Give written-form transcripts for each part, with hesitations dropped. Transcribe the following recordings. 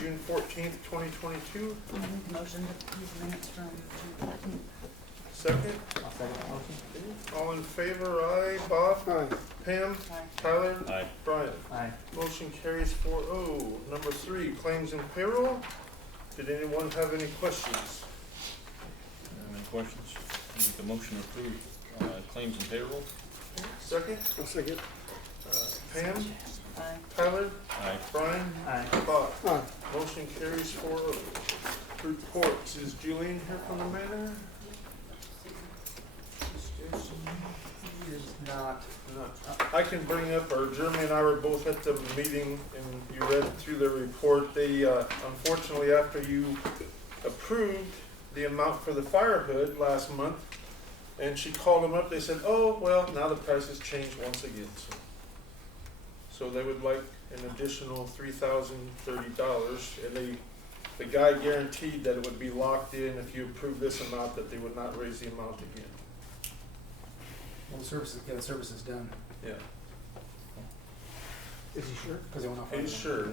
June 14th, 2022. I make a motion to use minutes from June 14th. Second. I'll second the motion. All in favor, aye. Bob? Aye. Pam? Aye. Tyler? Aye. Brian? Aye. Motion carries 4-0. Number 3, claims and payroll. Did anyone have any questions? Any questions? Make a motion to approve claims and payroll. Second. I'll second. Pam? Aye. Tyler? Aye. Brian? Aye. Bob? Aye. Motion carries 4-0. Reports. Is Julian here from the manor? He is not. I can bring up, or Jeremy and I were both at the meeting and you read through the report. They, unfortunately, after you approved the amount for the fire hood last month, and she called them up, they said, oh, well, now the price has changed once again. So they would like an additional $3,030, and the guy guaranteed that it would be locked in if you approve this amount, that they would not raise the amount again. Well, the service is done, Yeah, Is he sure? because they went off. he's sure.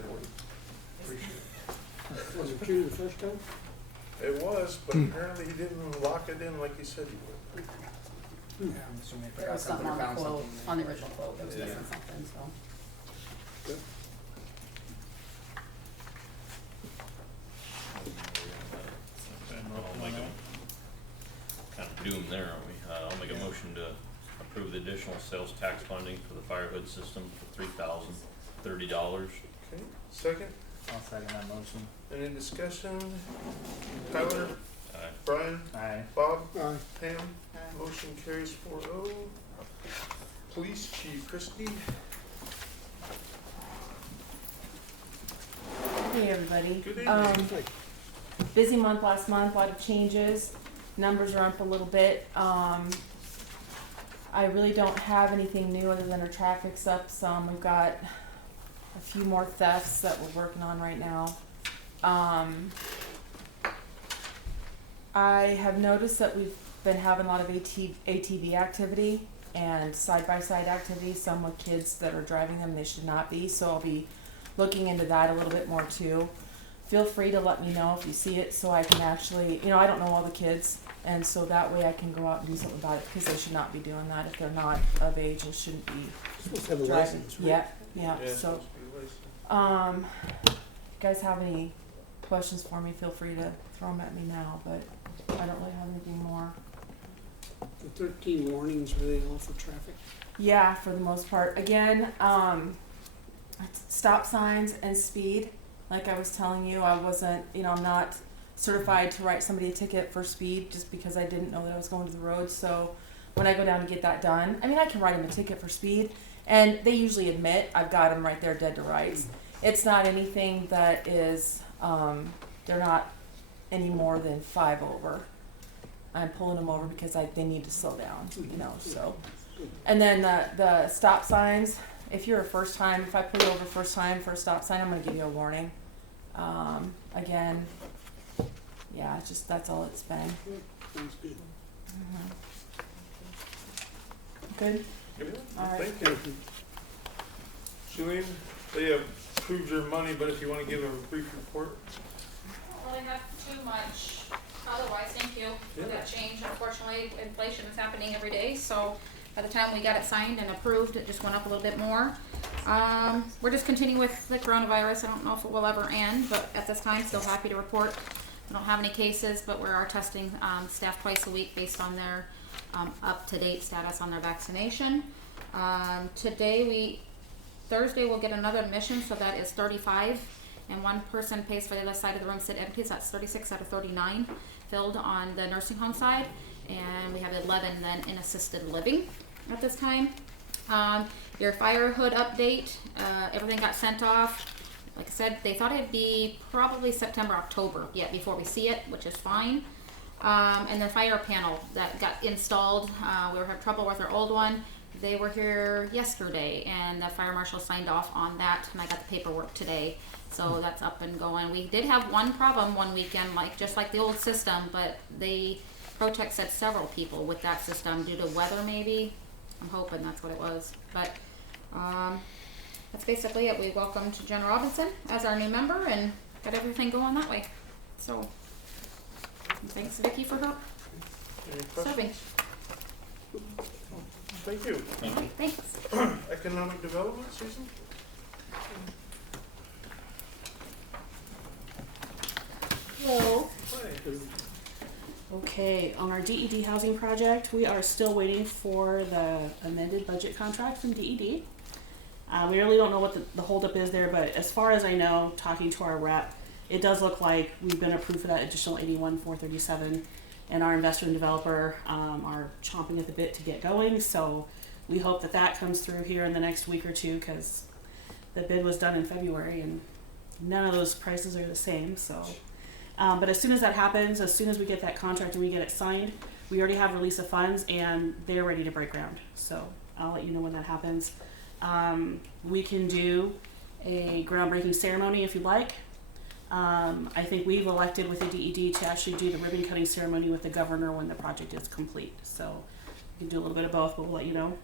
Pretty sure. Was it true the first time? It was, but apparently he didn't lock it in like he said he would. Yeah, I'm assuming they There forgot was something something or on the found quote, something. on the original quote, there was Yeah. missing something, so. I'll make a, kind of doomed there, aren't we? I'll make a motion to approve the additional sales tax funding for the fire hood system for $3,030. Okay, second, I'll second that motion. any discussion? Tyler, Aye. Brian, Aye. Bob, Aye. Pam, Aye. motion carries 4-0. Police Chief Christie. Hey everybody. Good evening. Busy month last month, a lot of changes. Numbers are up a little bit. I really don't have anything new other than our traffic's up some. We've got a few more thefts that we're working on right now. I have noticed that we've been having a lot of ATV activity and side-by-side activity, some with kids that are driving them, they should not be, so I'll be looking into that a little bit more too. Feel free to let me know if you see it so I can actually, I don't know all the kids, and so that way I can go out and do something about it, because they should not be doing that if they're not of age and shouldn't be Supposed to have a driving. license, right? Yeah, Yeah, so, supposed to be licensed. if you guys have any questions for me, feel free to throw them at me now, but I don't really have anything more. The 13 warnings, were they all for traffic? Yeah, for the most part. Again, stop signs and speed. Like I was telling you, I wasn't, I'm not certified to write somebody a ticket for speed just because I didn't know that I was going to the road. So when I go down to get that done, I can write them a ticket for speed, and they usually admit I've got them right there dead to rights. It's not anything that is, they're not any more than 5 over. I'm pulling them over because they need to slow down, so. And then the stop signs, if you're if I pull you over first time for a stop sign, I'm gonna give you a warning. Again, yeah, it's just, that's all it's been. Sounds good. Good? Good. All right. Thank you. Julian, they approved your money, but if you want to give a brief report. Well, I have too much. Otherwise, thank you for that change. Unfortunately, inflation is happening every day, so by the time we got it signed and approved, it just went up a little bit more. We're just continuing with the coronavirus. I don't know if it will ever end, but at this time, still happy to report we don't have any cases, but we are testing staff twice a week based on their up-to-date status on their vaccination. Thursday we'll get another admission, so that is 35, and one person pays for the other side of the room sit empty, so that's 36 out of 39 filled on the nursing home side, and we have 11 then in assisted living at this time. Your fire hood update, everything got sent off. Like I said, they thought it'd be probably September, October yet before we see it, which is fine. And the fire panel that got installed, we were having trouble with our old one. They were here yesterday, and the fire marshal signed off on that, and I got the paperwork today. So that's up and going. We did have one problem one weekend, just like the old system, but Protect said several people with that system due to weather maybe. I'm hoping that's what it was. But that's basically it. We welcomed Jen Robinson as our new member, and got everything going that way. So, thanks Vicky for her Any questions? serving. Thank you. Thanks. Economic development, Susan? Hello. Hi. Okay, on our DED housing project, we are still waiting for the amended budget contract from DED. We really don't know what the holdup is there, but as far as I know, talking to our rep, it does look like we've been approved for that additional 81,437, and our investor and developer are chomping at the bit to get going. So we hope that that comes through here in the next week or two, because the bid was done in February and none of those prices are the same. So, but as soon as that happens, as soon as we get that contract and we get it signed, we already have release of funds and they're ready to break ground. So I'll let you know when that happens. We can do a groundbreaking ceremony if you'd like. I think we've elected with the DED to actually do the ribbon cutting ceremony with the governor when the project is complete. So we can do a little bit of both, but we'll let you know.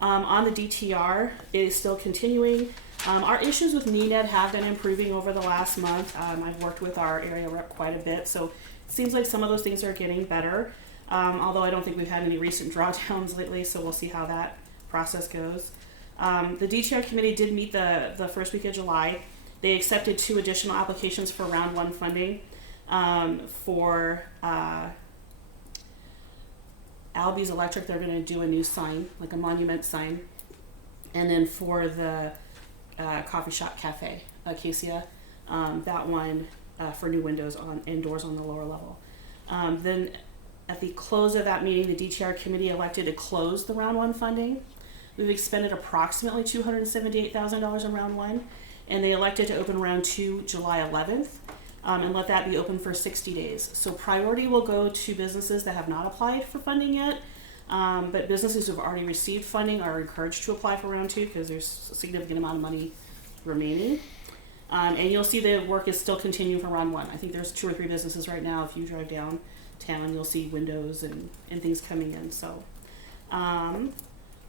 On the DTR, it is still continuing. Our issues with NENED have been improving over the last month. I've worked with our area rep quite a bit, so it seems like some of those things are getting better. Although I don't think we've had any recent drawdowns lately, so we'll see how that process goes. The DTR committee did meet the first week of July. They accepted 2 additional applications for round 1 funding for Albies Electric. They're going to do a new sign, like a monument sign. And then for the coffee shop cafe, Acacia, that one for new windows on indoors on the lower level. Then at the close of that meeting, the DTR committee elected to close the round 1 funding. We've expended approximately $278,000 in round 1, and they elected to open round 2 July 11th and let that be open for 60 days. So priority will go to businesses that have not applied for funding yet, but businesses who have already received funding are encouraged to apply for round 2 because there's a significant amount of money remaining. And you'll see the work is still continuing for round 1. I think there's 2 or 3 businesses right now. If you drive downtown, you'll see windows and things coming in. So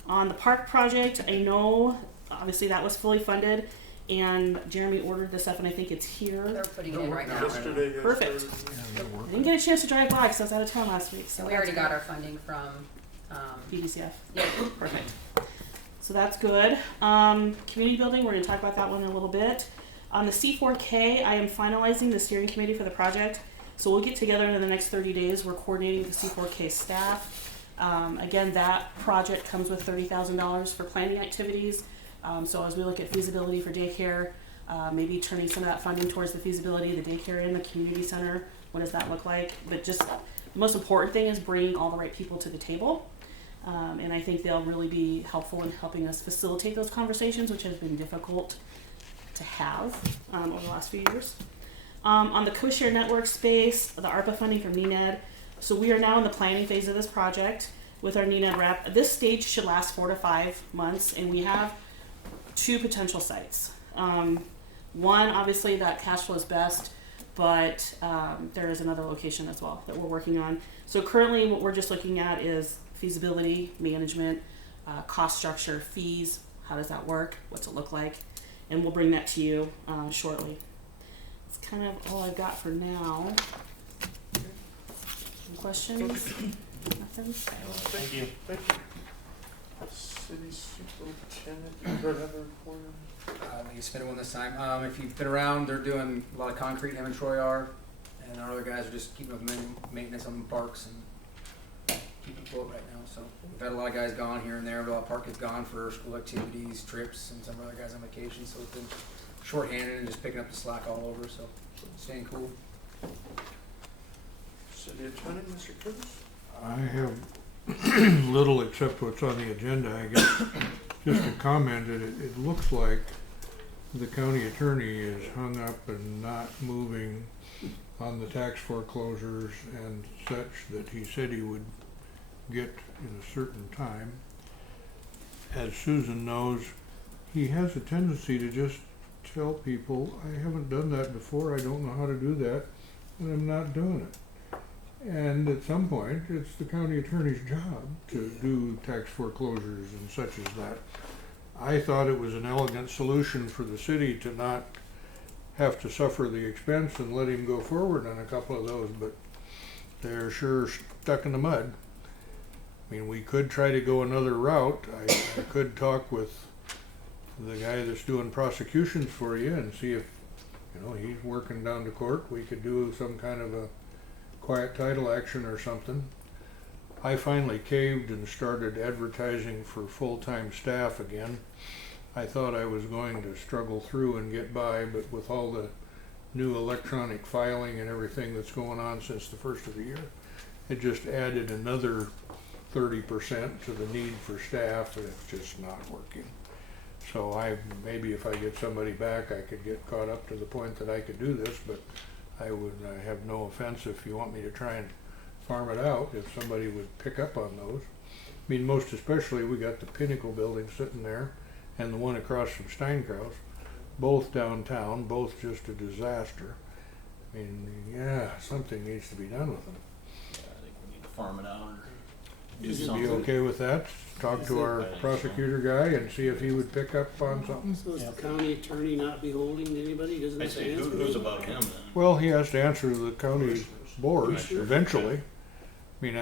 on the park project, I know obviously that was fully funded, and Jeremy ordered the stuff, and I think it's here. They're putting it in right now. Yesterday. Perfect. I didn't get a chance to drive by because I was out of town last week. So So we already got our funding from, PDCF. yeah, Perfect. So that's good. Community building, we're going to talk about that one in a little bit. On the C4K, I am finalizing the steering committee for the project. So we'll get together in the next 30 days. We're coordinating with the C4K staff. Again, that project comes with $30,000 for planning activities. So as we look at feasibility for daycare, maybe turning some of that funding towards the feasibility of the daycare in the community center. What does that look like? But just the most important thing is bringing all the right people to the table. And I think they'll really be helpful in helping us facilitate those conversations, which has been difficult to have over the last few years. On the co-share network space, the ARPA funding from NENED. So we are now in the planning phase of this project with our NENED rep. This stage should last 4 to 5 months, and we have 2 potential sites. One, obviously, that cash flow is best, but there is another location as well that we're working on. So currently what we're just looking at is feasibility, management, cost structure, fees, how does that work, what's it look like, and we'll bring that to you shortly. That's kind of all I've got for now. Any questions? Nothing? Thank you. Thank you. City Superintendent, you heard that report? I think you spent one this time. If you've been around, they're doing a lot of concrete, him and Troy are, and our other guys are just keeping up with maintenance on the parks and keeping afloat right now. So we've had a lot of guys gone here and there, but a lot of park is gone for school activities, trips, and some other guys on vacation. So it's been shorthanded and just picking up the slack all over. So staying cool. City Attorney, Mr. Curtis? I have little except what's on the agenda, I guess. Just a comment that it looks like the county attorney is hung up and not moving on the tax foreclosures and such that he said he would get in a certain time. As Susan knows, he has a tendency to just tell people, I haven't done that before, I don't know how to do that, and I'm not doing it. And at some point, it's the county attorney's job to do tax foreclosures and such as that. I thought it was an elegant solution for the city to not have to suffer the expense and let him go forward on a couple of those, but they're sure stuck in the mud. I mean, we could try to go another route. I could talk with the guy that's doing prosecutions for you and see if, you know, he's working down to court. We could do some kind of a quiet title action or something. I finally caved and started advertising for full-time staff again. I thought I was going to struggle through and get by, but with all the new electronic filing and everything that's going on since the first of the year, it just added another 30% to the need for staff, and it's just not working. So maybe if I get somebody back, I could get caught up to the point that I could do this, but I have no offense if you want me to try and farm it out, if somebody would pick up on those. I mean, most especially, we got the Pinnacle building sitting there and the one across from Steinkraus, both downtown, both just a disaster. I mean, yeah, something needs to be done with them. Yeah, I think we need to farm it out or do Would you be something. okay with that? Talk to our prosecutor guy and see if he would pick up on something? So is the county attorney not beholding to anybody? Doesn't I have to say, answer? who's above him then? Well, he has to answer to the county boards Commissioner. eventually. I mean,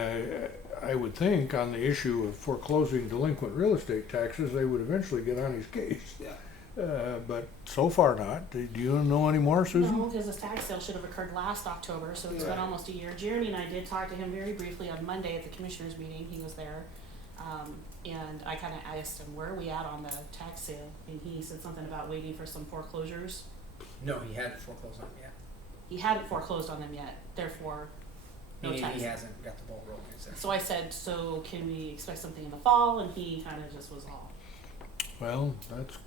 I would think on the issue of foreclosing delinquent real estate taxes, they would eventually get on his case. Yeah. But so far not. Do you know any more, Susan? No, because this tax sale should have occurred last October, so it's been Right. almost a year. Jeremy and I did talk to him very briefly on Monday at the commissioners meeting. He was there. And I kind of asked him, where are we at on the tax sale? And he said something about waiting for some foreclosures. No, he hadn't foreclosed on it yet. He hadn't foreclosed on them yet, therefore, no He tax. hasn't got the ball rolling. So. So I said, so can we expect something in the fall? And he kind of just was all, Well, that's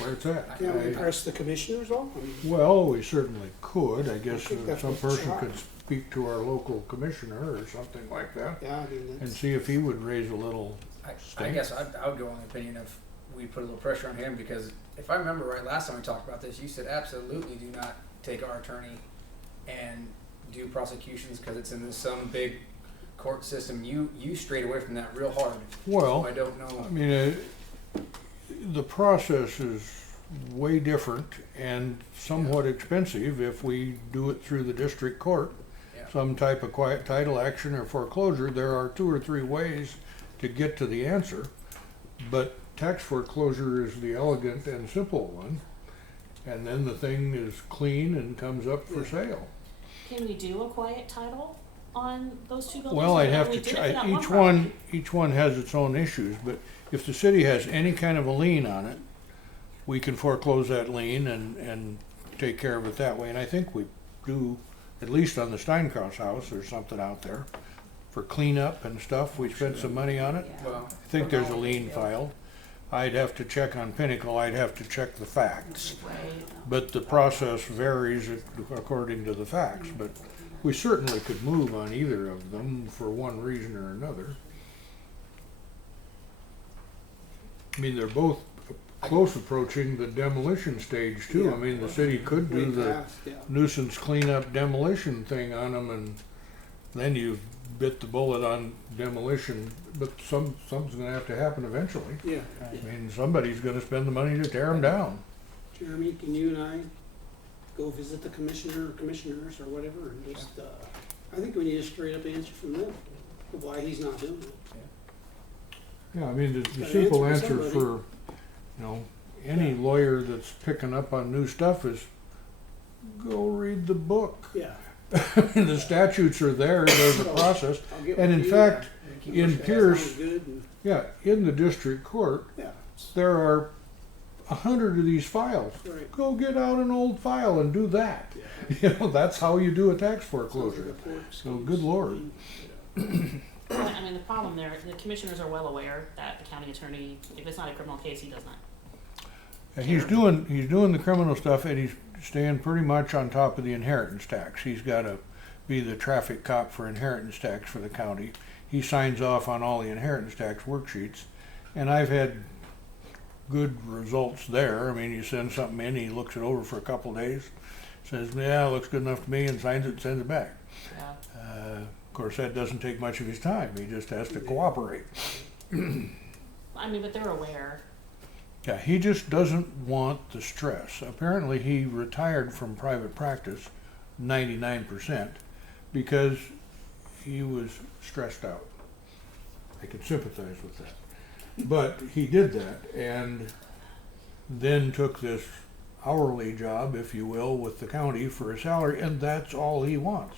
where it's at. Can't we press the commissioners off? I mean, Well, we certainly could. I guess think that's some what person shot. could speak to our local commissioner or something like that yeah, I mean, and that's, see if he would raise a little. I Stink. guess I would go on the opinion of we put a little pressure on him because if I remember right, last time we talked about this, you said absolutely do not take our attorney and do prosecutions because it's in some big court system. You strayed away from that real hard. Well, So I don't know. I mean, the process is way different and somewhat expensive if we do it through the district court. Yeah. Some type of quiet title action or foreclosure. There are 2 or 3 ways to get to the answer, but tax foreclosure is the elegant and simple one, and then the thing is clean and comes up for sale. can we do a quiet title on those two buildings? Well, I'd We have only to, did it for that each one has its own issues, but if the city has any kind of a lien on it, we can foreclose that lien and take care of it that way, and I think we do, at least on the Steinkraus house, there's something out there for cleanup and stuff. We spent some money on it. Yeah. Well, I think there's a lien filed. I'd have to check on Pinnacle, I'd have to check the facts. Right. But the process varies according to the facts, but we certainly could move on either of them for one reason or another. I mean, they're both close approaching the demolition stage too. I mean, the city could do way the fast, yeah. nuisance cleanup demolition thing on them, and then you bit the bullet on demolition, but something's gonna have to happen eventually. Yeah. I mean, somebody's gonna spend the money to tear them down. Jeremy, can you and I go visit the commissioner or commissioners or whatever and just, I think we need a straight up answer from them of why he's not doing it. Yeah, I mean, the Gotta simple answer answer somebody. for, you know, any lawyer that's picking up on new stuff is go read the book. Yeah. I mean, the statutes are there, there's a process. I'll get And with in you, fact, keep in pushing it. Pierce, Sounds good, and, yeah, in the district court, yeah, there are 100 of these files. right. Go get out an old file and do that. Yeah. You know, that's how you do a tax Sounds like foreclosure. a poor So, excuse. good Lord. I mean, the problem there, the commissioners are well aware that the county attorney, if it's not a criminal case, he does not. And he's doing the criminal stuff, and he's staying pretty much on top of the inheritance tax. He's got to be the traffic cop for inheritance tax for the county. He signs off on all the inheritance tax worksheets, and I've had good results there. I mean, you send something in, he looks it over for a couple of days, says, "Yeah, looks good enough to me," and signs it and sends it back. Yeah. Of course, that doesn't take much of his time. He just has to cooperate. I mean, but they're aware. Yeah, he just doesn't want the stress. Apparently, he retired from private practice 99% because he was stressed out. I could sympathize with that. But he did that and then took this hourly job, if you will, with the county for a salary, and that's all he wants.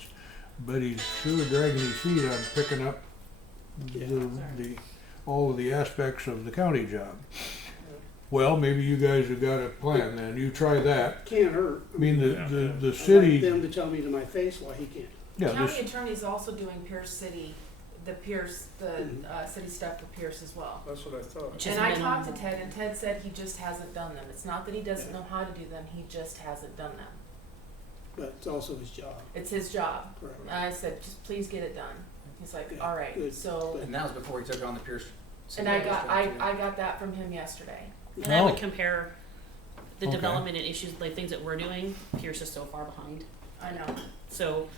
But he's sure dragging his feet on picking up all of the aspects of the county job. Well, maybe you guys have got a plan then. You try that. Can't hurt. I mean, the I'd like city, them to tell me to my face why he can't. yeah, County this, attorney's also doing Pierce City, city stuff for Pierce as well. That's what I thought. Just And I minimum. talked to Ted, and Ted said he just hasn't done them. It's not that he doesn't know how to do them, he just hasn't done them. But it's also his job. It's his job. Correct. And I said, just please get it done. He's like, Good, all right, good. so, And that was before he took on the Pierce. and I got that from him yesterday. And I would Oh. compare the Okay. development and issues, like things that we're doing, Pierce is so far behind. I know. So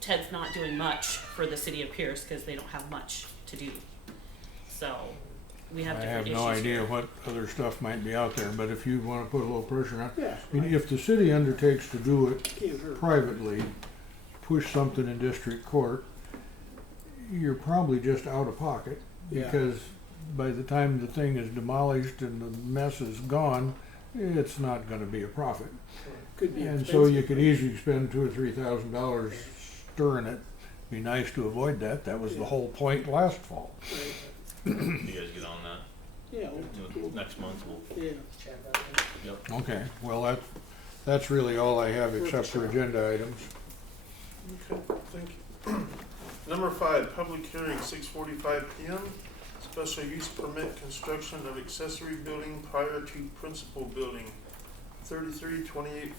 Ted's not doing much for the city of Pierce because they don't have much to do. So we have I different have issues no idea here. what other stuff might be out there, but if you wanna put a little pressure on, Yeah, I mean, if the city undertakes to do it can't hurt. privately, push something in district court, you're probably just out of pocket, Yeah. because by the time the thing is demolished and the mess is gone, it's not gonna be a profit. Could be And expensive. so you could easily spend $2,000 or $3,000 stirring it. Be nice to avoid that. That was the whole point last fall. Right. You guys get on that. Yeah, Next month we'll, yeah. yep. Okay, well, that's really all I have except for agenda items. Okay, thank you. Number 5, public hearing, 6:45 PM. Special use permit construction of accessory building prior to principal building. 33-28-4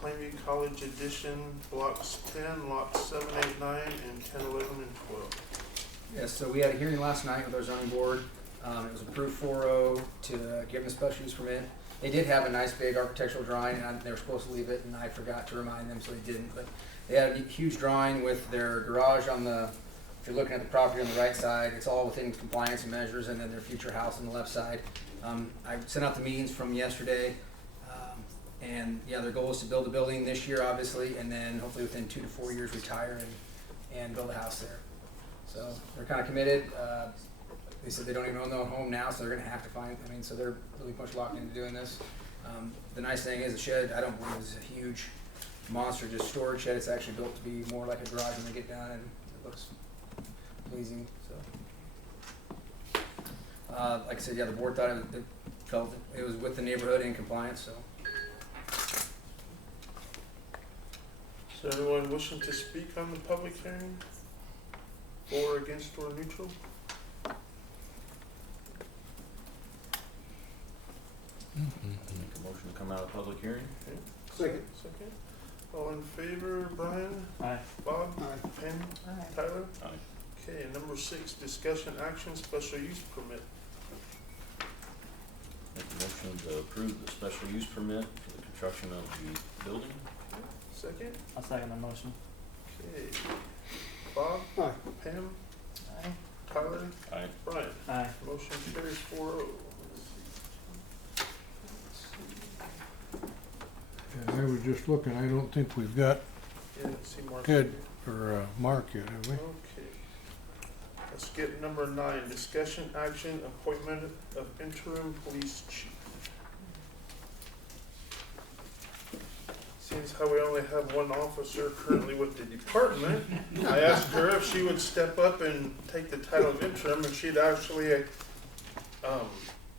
Plainview College Edition, blocks 10, lots 7, 8, 9, and 10, 11, and 12. Yes, so we had a hearing last night with our zoning board. It was approved 4-0 to give them a special use permit. They did have a nice big architectural drawing, and they were supposed to leave it, and I forgot to remind them, so they didn't. But they had a huge drawing with their garage on the, if you're looking at the property on the right side, it's all within compliance and measures, and then their future house on the left side. I sent out the meetings from yesterday, and yeah, their goal is to build a building this year, obviously, and then hopefully within 2 to 4 years retire and build a house there. So they're kind of committed. They said they don't even own their own home now, so they're going to have to find, so they're really much locked into doing this. The nice thing is the shed, I don't believe is a huge monster, just storage shed. It's actually built to be more like a garage when they get done, and it looks pleasing, so. Like I said, yeah, the board thought it felt it was with the neighborhood in compliance, so. Is there anyone wishing to speak on the public hearing? For, against, or neutral? Make a motion to come out of public hearing. Okay. Second. Second. All in favor, Brian? Aye. Bob? Aye. Pam? Alright. Tyler? Aye. Okay, and number 6, discussion action, special use permit. Make a motion to approve the special use permit for the construction of the building. Second. I'll second the motion. Okay. Bob? Aye. Pam? Aye. Tyler? Aye. Brian? Aye. Motion carries 4-0. And I was just looking, I don't think we've got Yeah, let's see Mark. Ted or Mark yet, have we? Okay. Let's get number 9, discussion action, appointment of interim police chief. Seems how we only have one officer currently with the department. I asked her if she would step up and take the title of interim, and she'd actually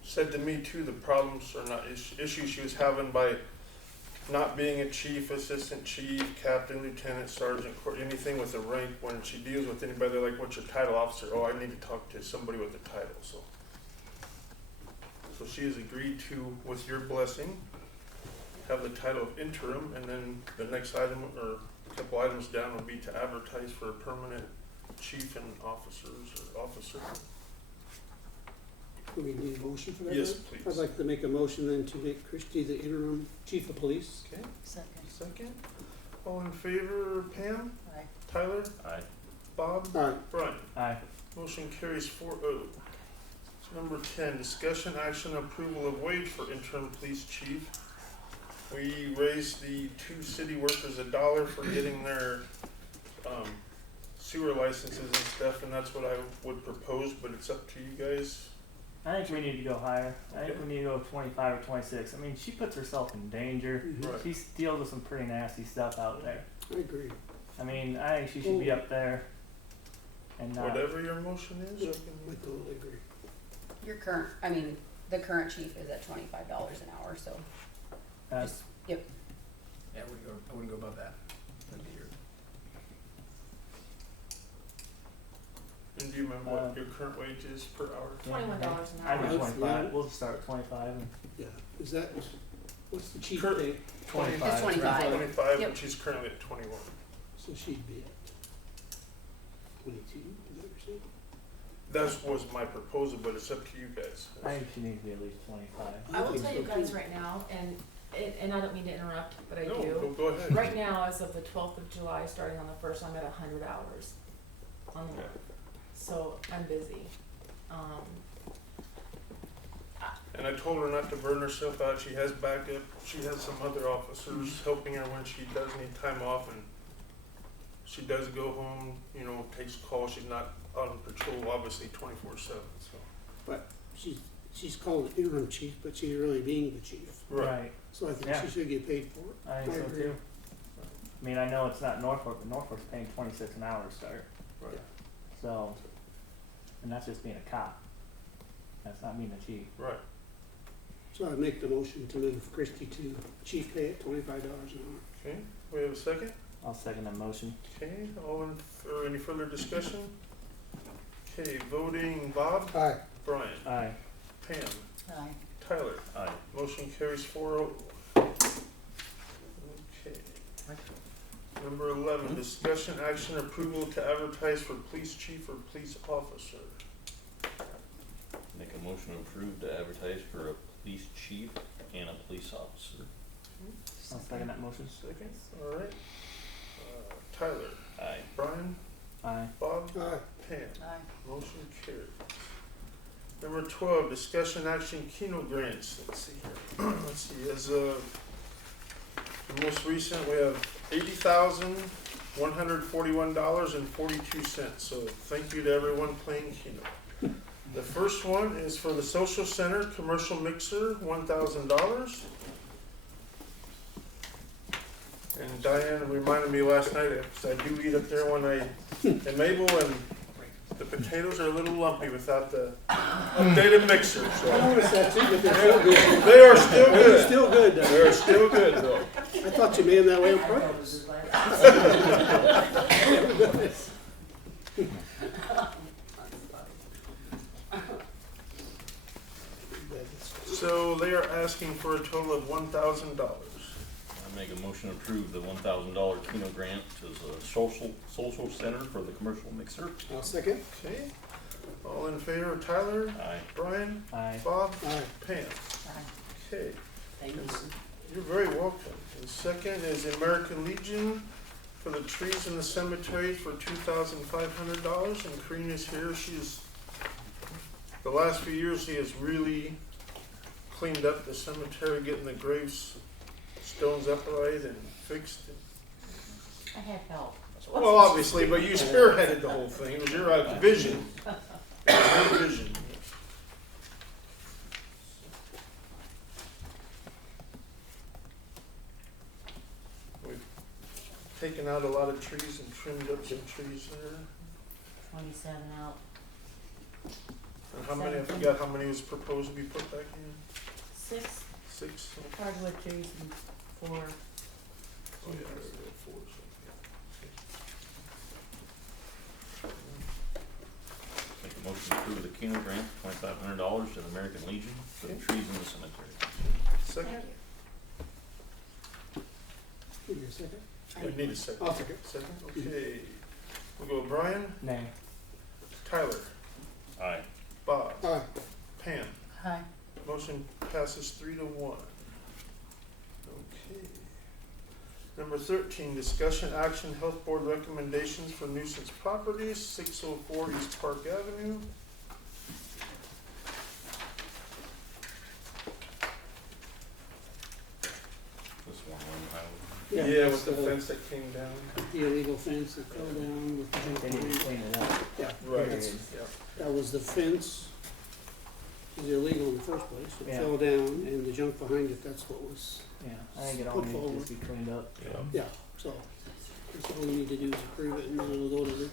said to me too the problems or not issues she was having by not being a chief, assistant chief, captain, lieutenant, sergeant, anything with a rank. When she deals with anybody, they're like, "What's your title, officer?" "Oh, I need to talk to somebody with a title." So she has agreed to, with your blessing, have the title of interim, and then the next item or a couple items down would be to advertise for a permanent chief and officers or officer. Do we need a motion for that? Yes, then? please. I'd like to make a motion then to make Christie the interim chief of police. Okay, Second. second. All in favor, Pam? Aye. Tyler? Aye. Bob? Aye. Brian? Aye. Motion carries 4-0. Number 10, discussion action approval of wage for interim police chief. We raised the 2 city workers $1 for getting their sewer licenses and stuff, and that's what I would propose, but it's up to you guys. I think we need to go higher. I think Okay. we need to go 25 or 26. I mean, she puts herself in danger. Right. She deals with some pretty nasty stuff out there. I agree. I mean, I think she should be up there and not. Whatever your motion is, I I can. totally agree. The current chief is at $25 an hour, so. That's, Yeah, I wouldn't go above that. That'd be your- And do you remember what your current wage is per hour? $21 an I hour. do That's 25. right. We'll just start at 25 and Yeah, is that, what's the chief Kurt- pay? 25. It's 25. 25, Yep. and she's currently at 21. So she'd be at 22, is that what you're saying? That was my proposal, but it's up to you guys. I think she needs to be at least 25. I will think tell so you guys too. right now, and I don't mean to interrupt, but I No, do. go ahead. Right now, as of the 12th of July, starting on the 1st, I'm at 100 hours on the Okay. month. So I'm busy. And I told her not to burn herself out. She has backup. She has some other officers helping her when she does need time off, and she does go home, you know, takes calls. She's not on patrol, obviously, 24/7, so. She's called interim chief, but she's really being the chief. Right. So I think Yeah. she should get paid for it. I think I so agree. too. I mean, I know it's not Norfolk, but Norfolk's paying 26 an hour to start. Right. So, and that's just being a cop. That's not being the chief. Right. So I'd make the motion to move Christie to chief pay at $25 an hour. Okay, we have a second? I'll second that motion. Okay, or any further discussion? Okay, voting, Bob, Aye. Brian, Aye. Pam, Aye. Tyler. Aye. Motion carries 4-0. Okay. Number 11, discussion action approval to advertise for police chief or police officer. Make a motion to approve to advertise for a police chief and a police officer. I'll second that motion. Second, all right. Tyler, Aye. Brian, Aye. Bob, Aye. Pam. Aye. Motion carried. Number 12, discussion action Keno grants. Let's see here. Let's see, as of the most recent, we have $80,141.42. So thank you to everyone playing Keno. The first one is for the social center commercial mixer, $1,000. And Diane reminded me last night, because I do eat up there when I am able, and the potatoes are a little lumpy without the updated mixer, I so. noticed that too, but they're still good. They are still They're good. still good. They're still good, though. I thought you made them that way on purpose. So they are asking for a total of $1,000. I make a motion to approve the $1,000 Keno grant to the social center for the commercial mixer. I'll second. Okay. All in favor, Tyler, Aye. Brian, Aye. Bob, Aye. Pam. Aye. Okay. Thank you. You're very welcome. And second is the American Legion for the trees in the cemetery for $2,500. And Karina's here. She's, the last few years, he has really cleaned up the cemetery, getting the graves stones upright and fixed. I had help. Well, obviously, but you spearheaded the whole thing. It was your vision. It was your vision. We've taken out a lot of trees and trimmed up some trees there. 27 out. And how many, I forgot how many was proposed to be put back in? 6 6? hardwood trees and 4. Oh, yeah, there we go, 4. Make a motion to approve the Keno grant, $2,500 to the American Legion for the Okay. trees in the cemetery. Second? Give me a second. I need a second. I'll second. Second, okay. We'll go Brian, Nay. Tyler, Aye. Bob, Aye. Pam. Aye. Motion passes 3-1. Okay. Number 13, discussion action health board recommendations for nuisance properties, 604 East Park Avenue. Yeah, that's with the fence that came down. The illegal fence that fell down with the They junk need to behind it. clean it up. Yeah, Right, that's- yeah. that was the fence. It was illegal in the first place. It Yeah. fell down and the junk behind it, that's what was, Yeah, I think it all Put needs to forward. just be cleaned up. Yeah. yeah, so. That's all we need to do is approve it and then it'll go to Rich.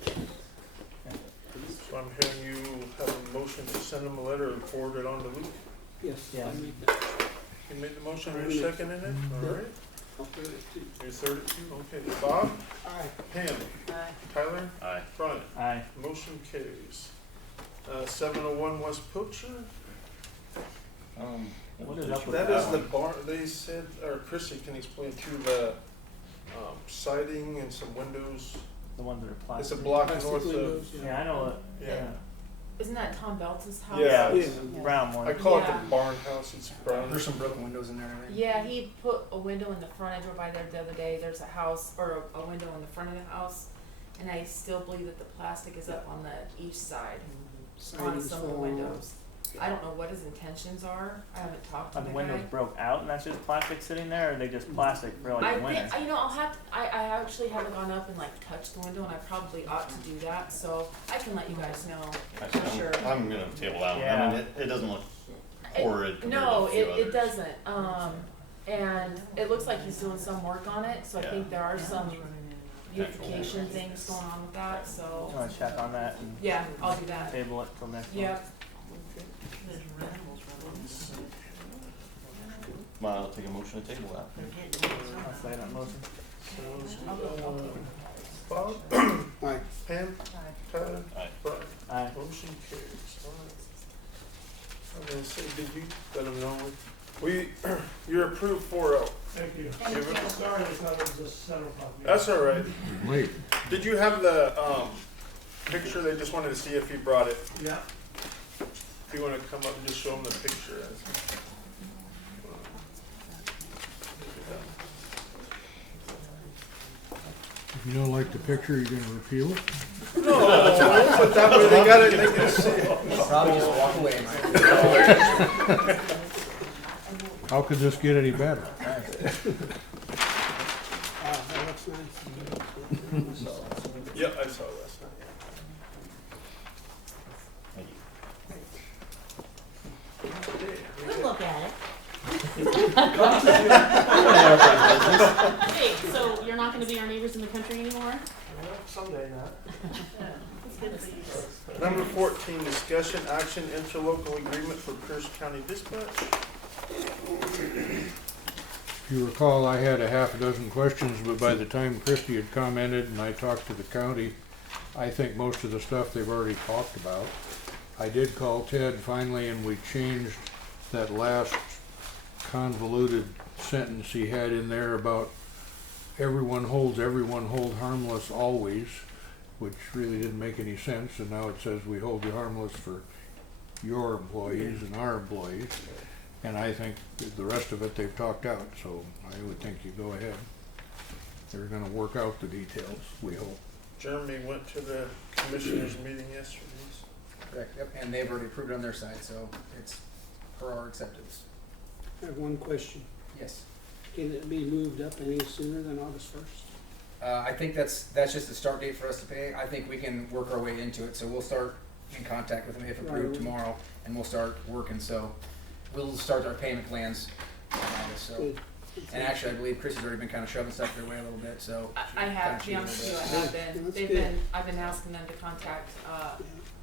So I'm hearing you have a motion to send them a letter and forward it on to Luke. Yes, Yeah. I make that. You made the motion, I you're made- seconding it, all right? I'll third it too. You're third it too, okay. Bob, Aye. Pam, Aye. Tyler, Aye. Brian. Aye. Motion carries. 701 West Pilcher. What is up with That that is the one? barn, they said, or Chrissy can explain too, the siding and some windows. The ones that are It's a plastic. block Plastic north of, windows, Yeah, I know it. yeah. Isn't that Tom Beltz's house? Yeah. Yeah. Brown I one. call it Yeah. the barn house, it's brown. There's some broken windows in there, I think. Yeah, he put a window in the front. I drove by there the other day. There's a house or a window in the front of the house, and I still believe that the plastic is up on the east side on Siding's some of the falling off. windows. I don't know what his intentions are. I haven't talked to Are the the windows guy. broke out and that's just plastic sitting there, or are they just plastic for like I the winter? think, I'll have to, I actually haven't gone up and like touched the window, and I probably ought to do that, so I can let you guys know Actually, for sure. I'm gonna table that one. I Yeah. mean, it doesn't look It- horrid compared No, to a few it others. doesn't, and it looks like he's doing some work on it, so I Yeah. think there are some beautification things going on with that, so, You wanna check on that and yeah, I'll do that. table it till next month? Yep. Well, I'll take a motion to table that. I'll say that motion. Bob, Aye. Pam, Tyler, Aye. Brian. Aye. Motion carries. All right. I was gonna say, did you let them know? You're approved 4-0. Thank you. Give it- Sorry, I thought it was a settled copy. That's all right. Wait, Did you have the picture? They just wanted to see if you brought it. Yeah. If you want to come up and just show them the picture. if you don't like the picture, you're gonna repeal it? No, but that way they got it, they can see it. Probably just walk away, Mike. How could this get any better? That looks nice. Yep, I saw it last night. Thank you. Good look at it. Hey, so you're not gonna be our neighbors in the country anymore? Someday not. Number 14, discussion, action, interlocal agreement for Pierce County Dispatch. If you recall, I had a half a dozen questions, but by the time Christie had commented and I talked to the county, I think most of the stuff they've already talked about. I did call Ted finally, and we changed that last convoluted sentence he had in there about everyone hold harmless always, which really didn't make any sense, and now it says we hold you harmless for your employees and our employees. And I think the rest of it they've talked out, so I would think you go ahead. They're gonna work out the details, we hope. Jeremy went to the commissioners meeting yesterday. Correct, yep, and they've already approved it on their side, so it's per our acceptance. I have one question. Yes. Can it be moved up any sooner than August 1st? I think that's just the start date for us to pay. I think we can work our way into it, so we'll start in contact with them if approved tomorrow, and we'll start working, so we'll start our payment plans on August, so. Good. And actually, I believe Chris has already been kind of shoving stuff their way a little bit, so. I have, to be Kinda honest cheated with a you, I little have been. That's They've good. been, I've been asking them to contact,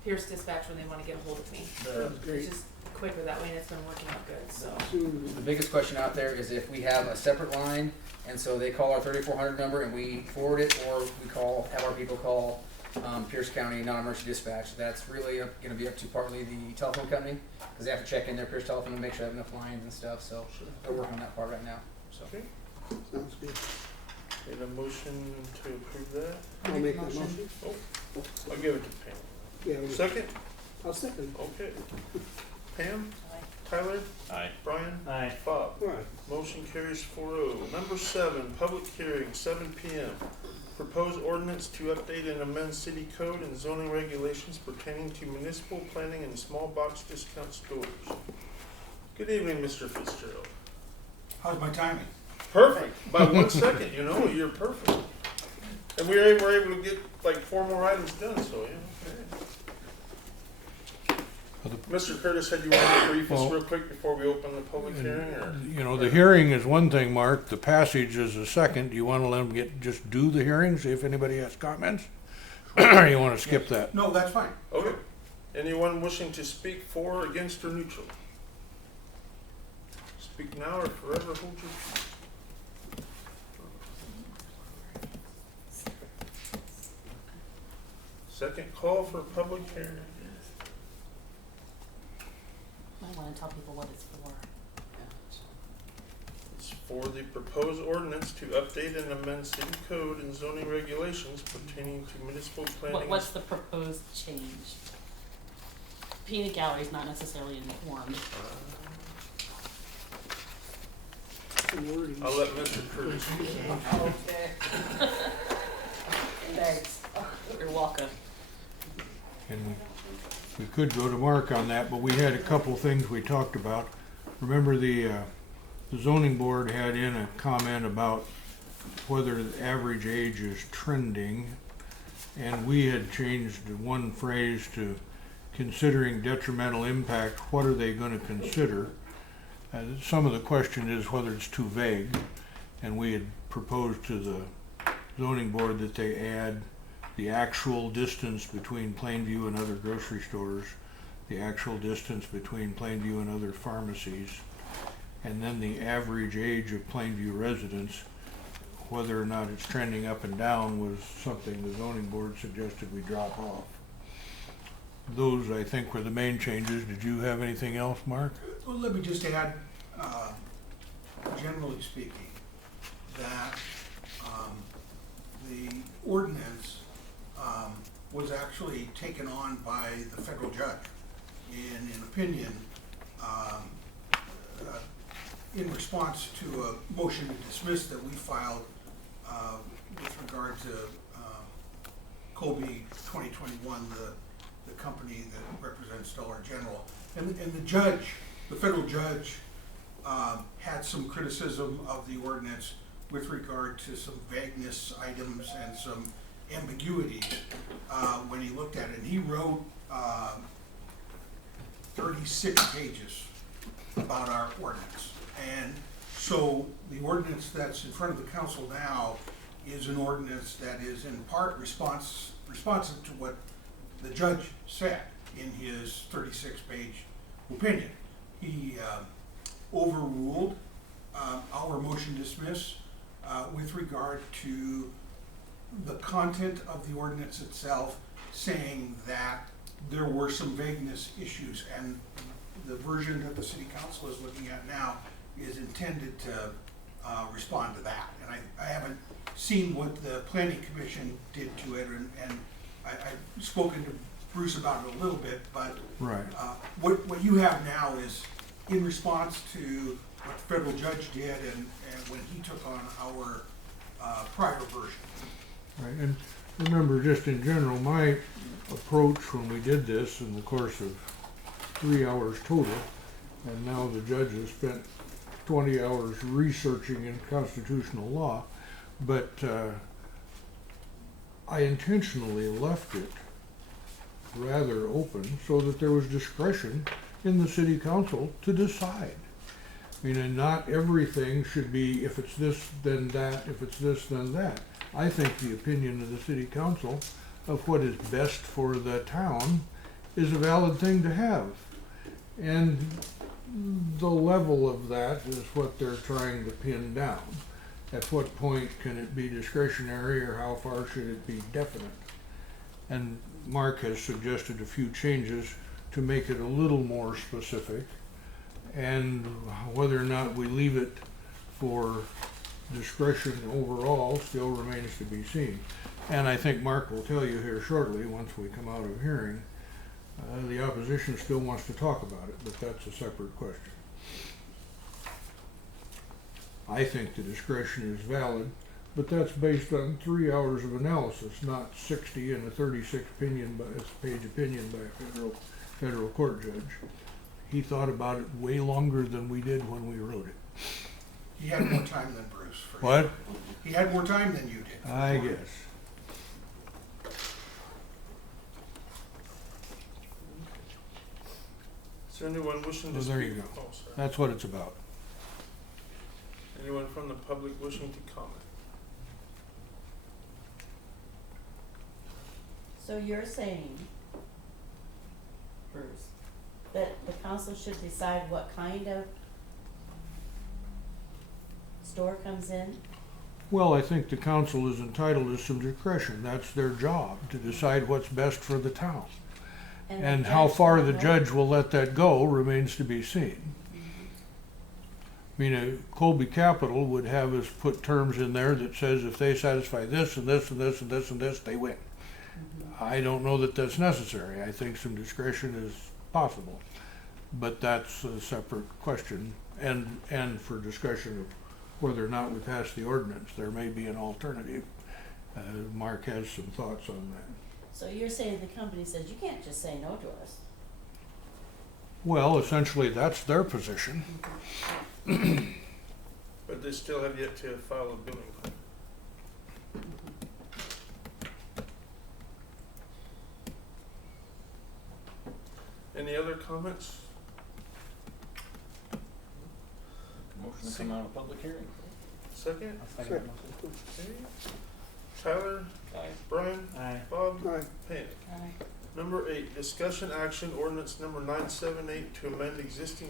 Pierce Dispatch when they wanna get a hold of me. That's It's great. just quicker that way, and it's been working out good, so. Soon. The biggest question out there is if we have a separate line, and so they call our 3400 number and we forward it, or we have our people call Pierce County Non-Emergency Dispatch. That's really gonna be up to partly the telephone company, because they have to check in their Pierce telephone and make sure they have enough lines and stuff, so they're working on that part right now, so. Okay. Sounds good. Need a motion to approve that? I'll make that motion. I'll give it to Pam. Yeah, we- Second? I'll second. Okay. Pam, Tyler, Aye. Brian, Aye. Bob. All right. Motion carries 4-0. Number 7, public hearing, 7 p.m. Proposed ordinance to update and amend city code and zoning regulations pertaining to municipal planning and small box discount stores. Good evening, Mr. Fitzgerald. How's my timing? perfect, by 1 second, you know, you're perfect. And we were able to get like 4 more items done, so, yeah. Mr. Curtis said you wanted to brief us Well- real quick before we open the public hearing, or? You know, the hearing is one thing, Mark, the passage is a second. Do you wanna let them just do the hearing, see if anybody has comments? Or you wanna skip that? No, that's fine. Okay. Anyone wishing to speak for, against, or neutral? Speak now or forever hold your peace. Second call for public hearing. I wanna tell people what it's for. It's for the proposed ordinance to update and amend city code and zoning regulations pertaining to municipal planning. What's the proposed change? Peanut gallery's not necessarily informed. Some wording. I'll let Mr. Curtis speak. Okay. Thanks. You're welcome. And we could go to Mark on that, but we had a couple things we talked about. Remember the zoning board had in a comment about whether the average age is trending, and we had changed one phrase to considering detrimental impact. What are they going to consider? Some of the question is whether it's too vague, and we had proposed to the zoning board that they add the actual distance between Plainview and other grocery stores, the actual distance between Plainview and other pharmacies, and then the average age of Plainview residents. Whether or not it's trending up and down was something the zoning board suggested we drop off. Those, I think, were the main changes. Did you have anything else, Mark? Well, let me just add, generally speaking, that the ordinance was actually taken on by the federal judge in an opinion in response to a motion to dismiss that we filed with regard to Colby 2021, the company that represents Dollar General. And the judge, the federal judge, had some criticism of the ordinance with regard to some vagueness items and some ambiguity when he looked at it. And he wrote 36 pages about our ordinance. And so the ordinance that's in front of the council now is an ordinance that is in part responsive to what the judge said in his 36-page opinion. He overruled our motion to dismiss with regard to the content of the ordinance itself, saying that there were some vagueness issues, and the version that the city council is looking at now is intended to respond to that. And I haven't seen what the planning commission did to it, and I've spoken to Bruce about it a little bit, but Right. What you have now is in response to what the federal judge did and when he took on our prior version. Right, and remember, just in general, my approach when we did this in the course of 3 hours total, and now the judge has spent 20 hours researching in constitutional law, but I intentionally left it rather open so that there was discretion in the city council to decide. I mean, and not everything should be, if it's this, then that, if it's this, then that. I think the opinion of the city council of what is best for the town is a valid thing to have. And the level of that is what they're trying to pin down. At what point can it be discretionary, or how far should it be definite? And Mark has suggested a few changes to make it a little more specific, and whether or not we leave it for discretion overall still remains to be seen. And I think Mark will tell you here shortly, once we come out of hearing, the opposition still wants to talk about it, but that's a separate question. I think the discretion is valid, but that's based on 3 hours of analysis, not 60 and a 36-page opinion by a federal court judge. He thought about it way longer than we did when we wrote it. He had more time than Bruce. news for him. What? He had more time than you did. I guess. Is there anyone wishing to Well, speak? there you go. Oh, sorry. That's what it's about. Anyone from the public wishing to comment? So you're saying, Bruce, that the council should decide what kind of store comes in? Well, I think the council is entitled to some discretion. That's their job, to decide what's best for the town. the And how judge far don't the know? judge will let that go remains to be seen. I mean, Colby Capital would have us put terms in there that says if they satisfy this and this and this and this and this, they win. I don't know that that's necessary. I think some discretion is possible. But that's a separate question. And for discussion of whether or not we pass the ordinance, there may be an alternative. Mark has some thoughts on that. So you're saying the company says, you can't just say no to us? Well, essentially, that's their position. But they still have yet to file a building permit. Any other comments? Motion to come out of public hearing. Second? I'll second that motion. Okay. Tyler? Aye. Brian? Aye. Bob? Aye. Pam? Aye. Number 8, discussion action ordinance number 978 to amend existing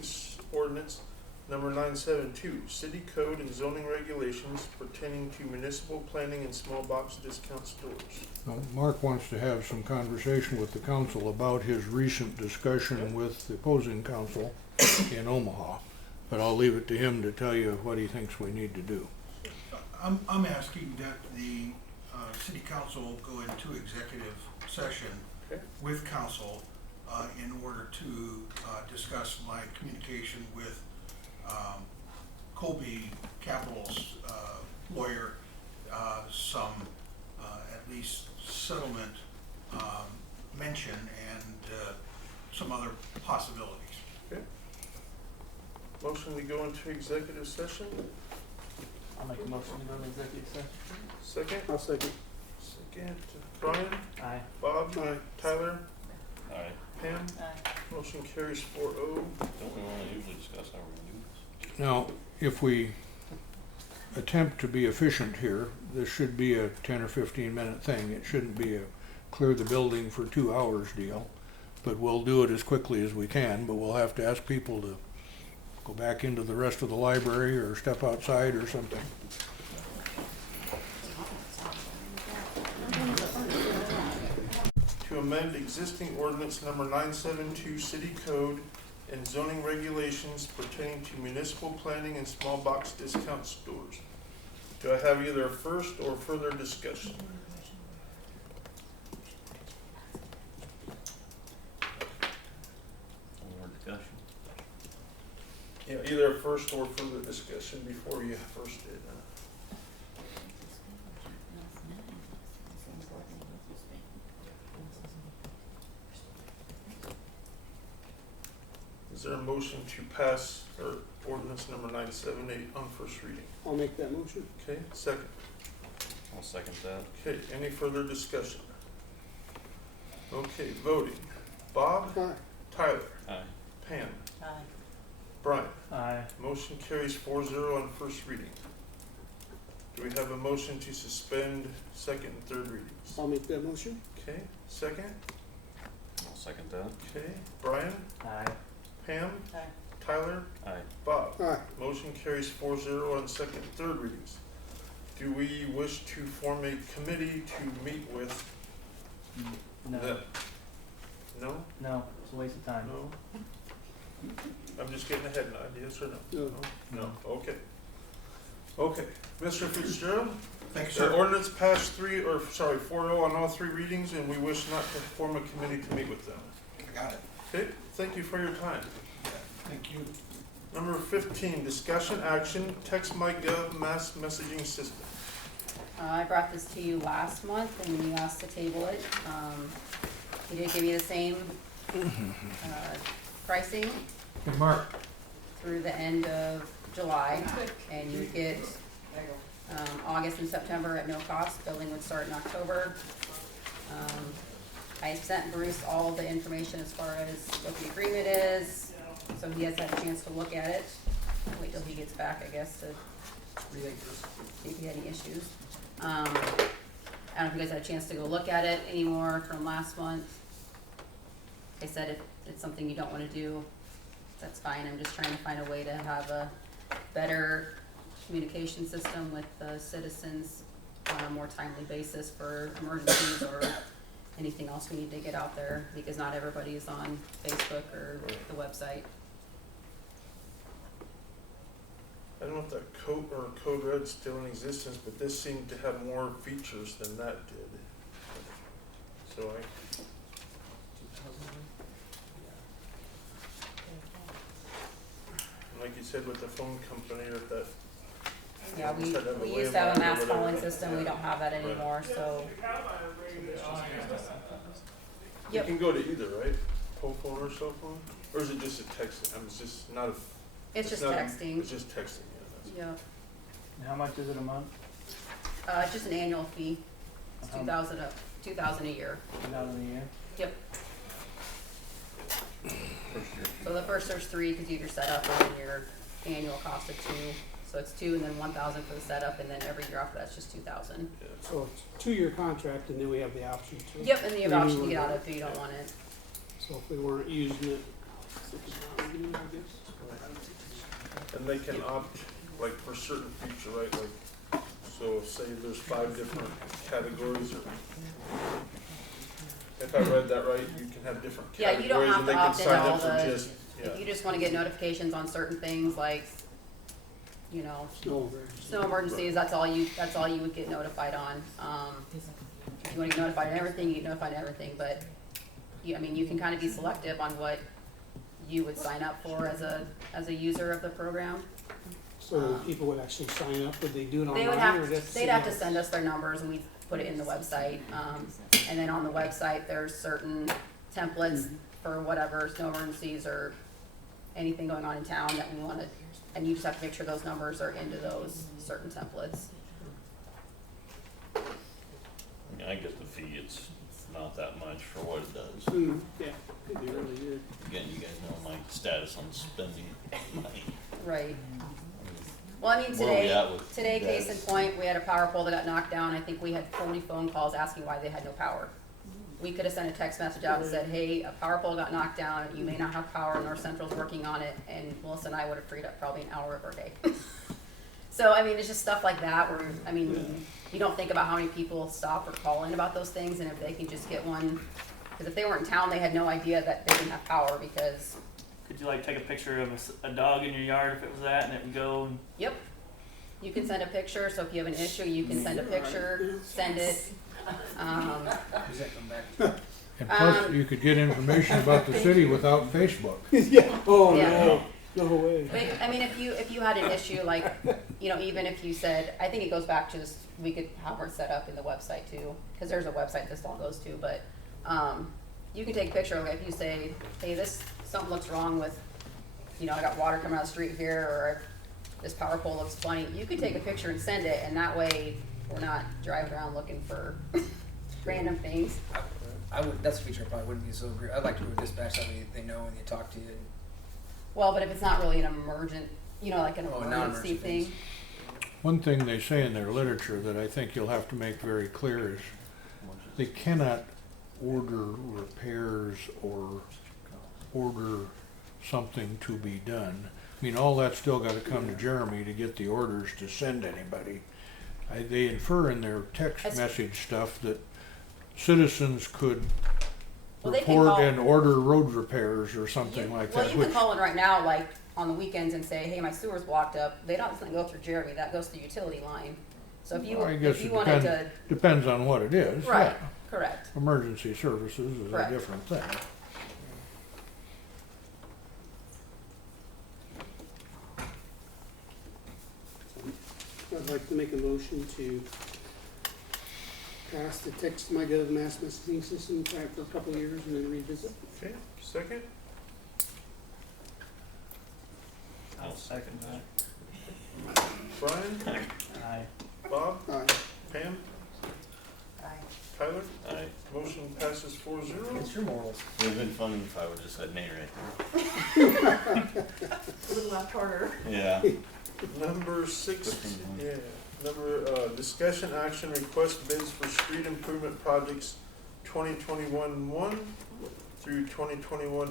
ordinance number 972, city code and zoning regulations pertaining to municipal planning and small box discount stores. Mark wants to have some conversation with the council about his recent discussion with the opposing council in Omaha, but I'll leave it to him to tell you what he thinks we need to do. I'm asking that the city council go into executive session Okay. with council in order to discuss my communication with Colby Capital's lawyer, some at least settlement mention and some other possibilities. Okay. Motion to go into executive session. I'll make a motion to go to executive session. Second? I'll second. Second. Brian? Aye. Bob? Aye. Tyler? Aye. Pam? Aye. Motion carries 4-0. Don't we wanna usually discuss how we're gonna do this? Now, if we attempt to be efficient here, this should be a 10 or 15 minute thing. It shouldn't be a clear the building for 2 hours deal. But we'll do it as quickly as we can, but we'll have to ask people to go back into the rest of the library or step outside or something. To amend existing ordinance number 972, city code and zoning regulations pertaining to municipal planning and small box discount stores. Do I have either a first or further discussion? Any more discussion? Yeah, either a first or further discussion before you first did. Is there a motion to pass or ordinance number 978 on first reading? I'll make that motion. Okay, second. I'll second that. Okay, any further discussion? Okay, voting. Bob? Aye. Tyler? Aye. Pam? Aye. Brian? Aye. Motion carries 4-0 on first reading. Do we have a motion to suspend second and third readings? I'll make that motion. Okay, second. I'll second that. Okay, Brian? Aye. Pam? Aye. Tyler? Aye. Bob? Aye. Motion carries 4-0 on second and third readings. Do we wish to form a committee to meet with No. them? No? No, it's a waste of time. No? I'm just getting ahead now, yes or no? No. No, okay. Okay, Mr. Fitzgerald? Thank you, The sir. ordinance passed 4-0 on all 3 readings, and we wish not to form a committee to meet with them. Got it. Okay, thank you for your time. Thank you. Number 15, discussion action, text.my.gov mass messaging system. I brought this to you last month and you asked to table it. He did give you the same pricing Hey, Mark, through the end of July, and you get August and September at no cost. Billing would start in October. I sent Bruce all the information as far as what the agreement is, so he has had a chance to look at it. I'll wait till he gets back, I guess, to see if he had any issues. I don't know if you guys had a chance to go look at it anymore from last month. They said if it's something you don't wanna do, that's fine. I'm just trying to find a way to have a better communication system with the citizens on a more timely basis for emergencies or anything else we need to get out there, because not everybody is on Facebook or the website. I don't know if that Code Red's still in existence, but this seemed to have more features than that did. So like you said with the phone company, or that. Yeah, almost had to have a we used to have a landline or mass whatever. calling system, we don't have that anymore, so. You Yep, can go to either, right? Home phone or cell phone? Or is it just a text? It's just not a. it's just not- texting, It's just texting, yeah. yeah. And how much is it a month? It's just an annual fee, it's How- $2,000 a year. $2,000 a year? Yep, First year. so the first there's 3, cause you get your setup, and then your annual cost of 2. So it's 2 and then 1,000 for the setup, and then every year after that's just 2,000. Yeah. So it's 2-year contract, and then we have the option to. Yep, and the renew option to it. get out of if you don't want it. So if we weren't using it, I guess. And they can opt, like, for certain feature, right, like, so say there's 5 different categories, or, if I read that right, you can have different Yeah, categories, you don't have and they to can opt into sign all up for the, just, yeah. if you just wanna get notifications on certain things, like, you know, Snow emergency. snow emergencies, that's all you would get notified on. If you wanna get notified on everything, you get notified on everything, but I mean, you can kinda be selective on what you would sign up for as a user of the program. So people would actually sign up, would they do it They would online, or have, that's? they'd have to send us their numbers and we put it in the website. And then on the website, there's certain templates for whatever snow emergencies or anything going on in town that we wanna, and you just have to make sure those numbers are into those certain templates. I guess the fee, it's not that much for what it does. Yeah, could be really good. Again, you guys know my status on spending money. Right. Well, I mean, Where are we at with today, case in that? point, we had a power pole that got knocked down. I think we had 40 phone calls asking why they had no power. We could have sent a text message out and said, hey, a power pole got knocked down, you may not have power, North Central's working on it, and Melissa and I would have freed up probably an hour of our day. So, I mean, it's just stuff like that where, I mean, you don't think about how many people stop or call in about those things, and if they can just get one, because if they weren't in town, they had no idea that they didn't have power, because, Could you like take a picture of a dog in your yard if it was that, and it would go? And yep. You can send a picture, so if you have an issue, you can send a picture, send it. Does that come back? And plus, you could get information about the city without Facebook. Yeah, oh, Yeah. no way. But I mean, if you had an issue, like, you know, even if you said, I think it goes back to just, we could have her set up in the website too, because there's a website this all goes to, but, you can take a picture, like, if you say, hey, something looks wrong with, you know, I got water coming out of the street here, or this power pole looks funny, you could take a picture and send it, and that way, we're not driving around looking for random things. I would, that's a feature I probably wouldn't be so great. I'd like to go to dispatch, that way they know when they talk to you. Well, but if it's not really an emergent, you know, like an Oh, emergency non-emergency thing. things. One thing they say in their literature that I think you'll have to make very clear is they cannot order repairs or order something to be done. I mean, all that's still gotta come to Jeremy to get the orders to send anybody. They infer in their text That's- message stuff that citizens could Well, they can report call- and order road repairs or something like Well, that, you which, can call in right now, like, on the weekends and say, hey, my sewer's blocked up. They don't, doesn't go through Jeremy, that goes through utility line. So if you, I guess if you it wanted to, depends on what it is. right, yeah. correct. Emergency services is a Correct. different thing. I'd like to make a motion to pass the text my gov mass messaging system back for a couple of years and then revisit. Okay, second? I'll second that. Brian? Aye. Bob, Aye. Pam, Aye. Tyler, Aye. motion passes 4-0. It's your morals. It would've been funny if I would've just said nay right A little left harder. there. Yeah. Number 6, discussion action, request bids for street improvement projects 2021-1 through 2021-9.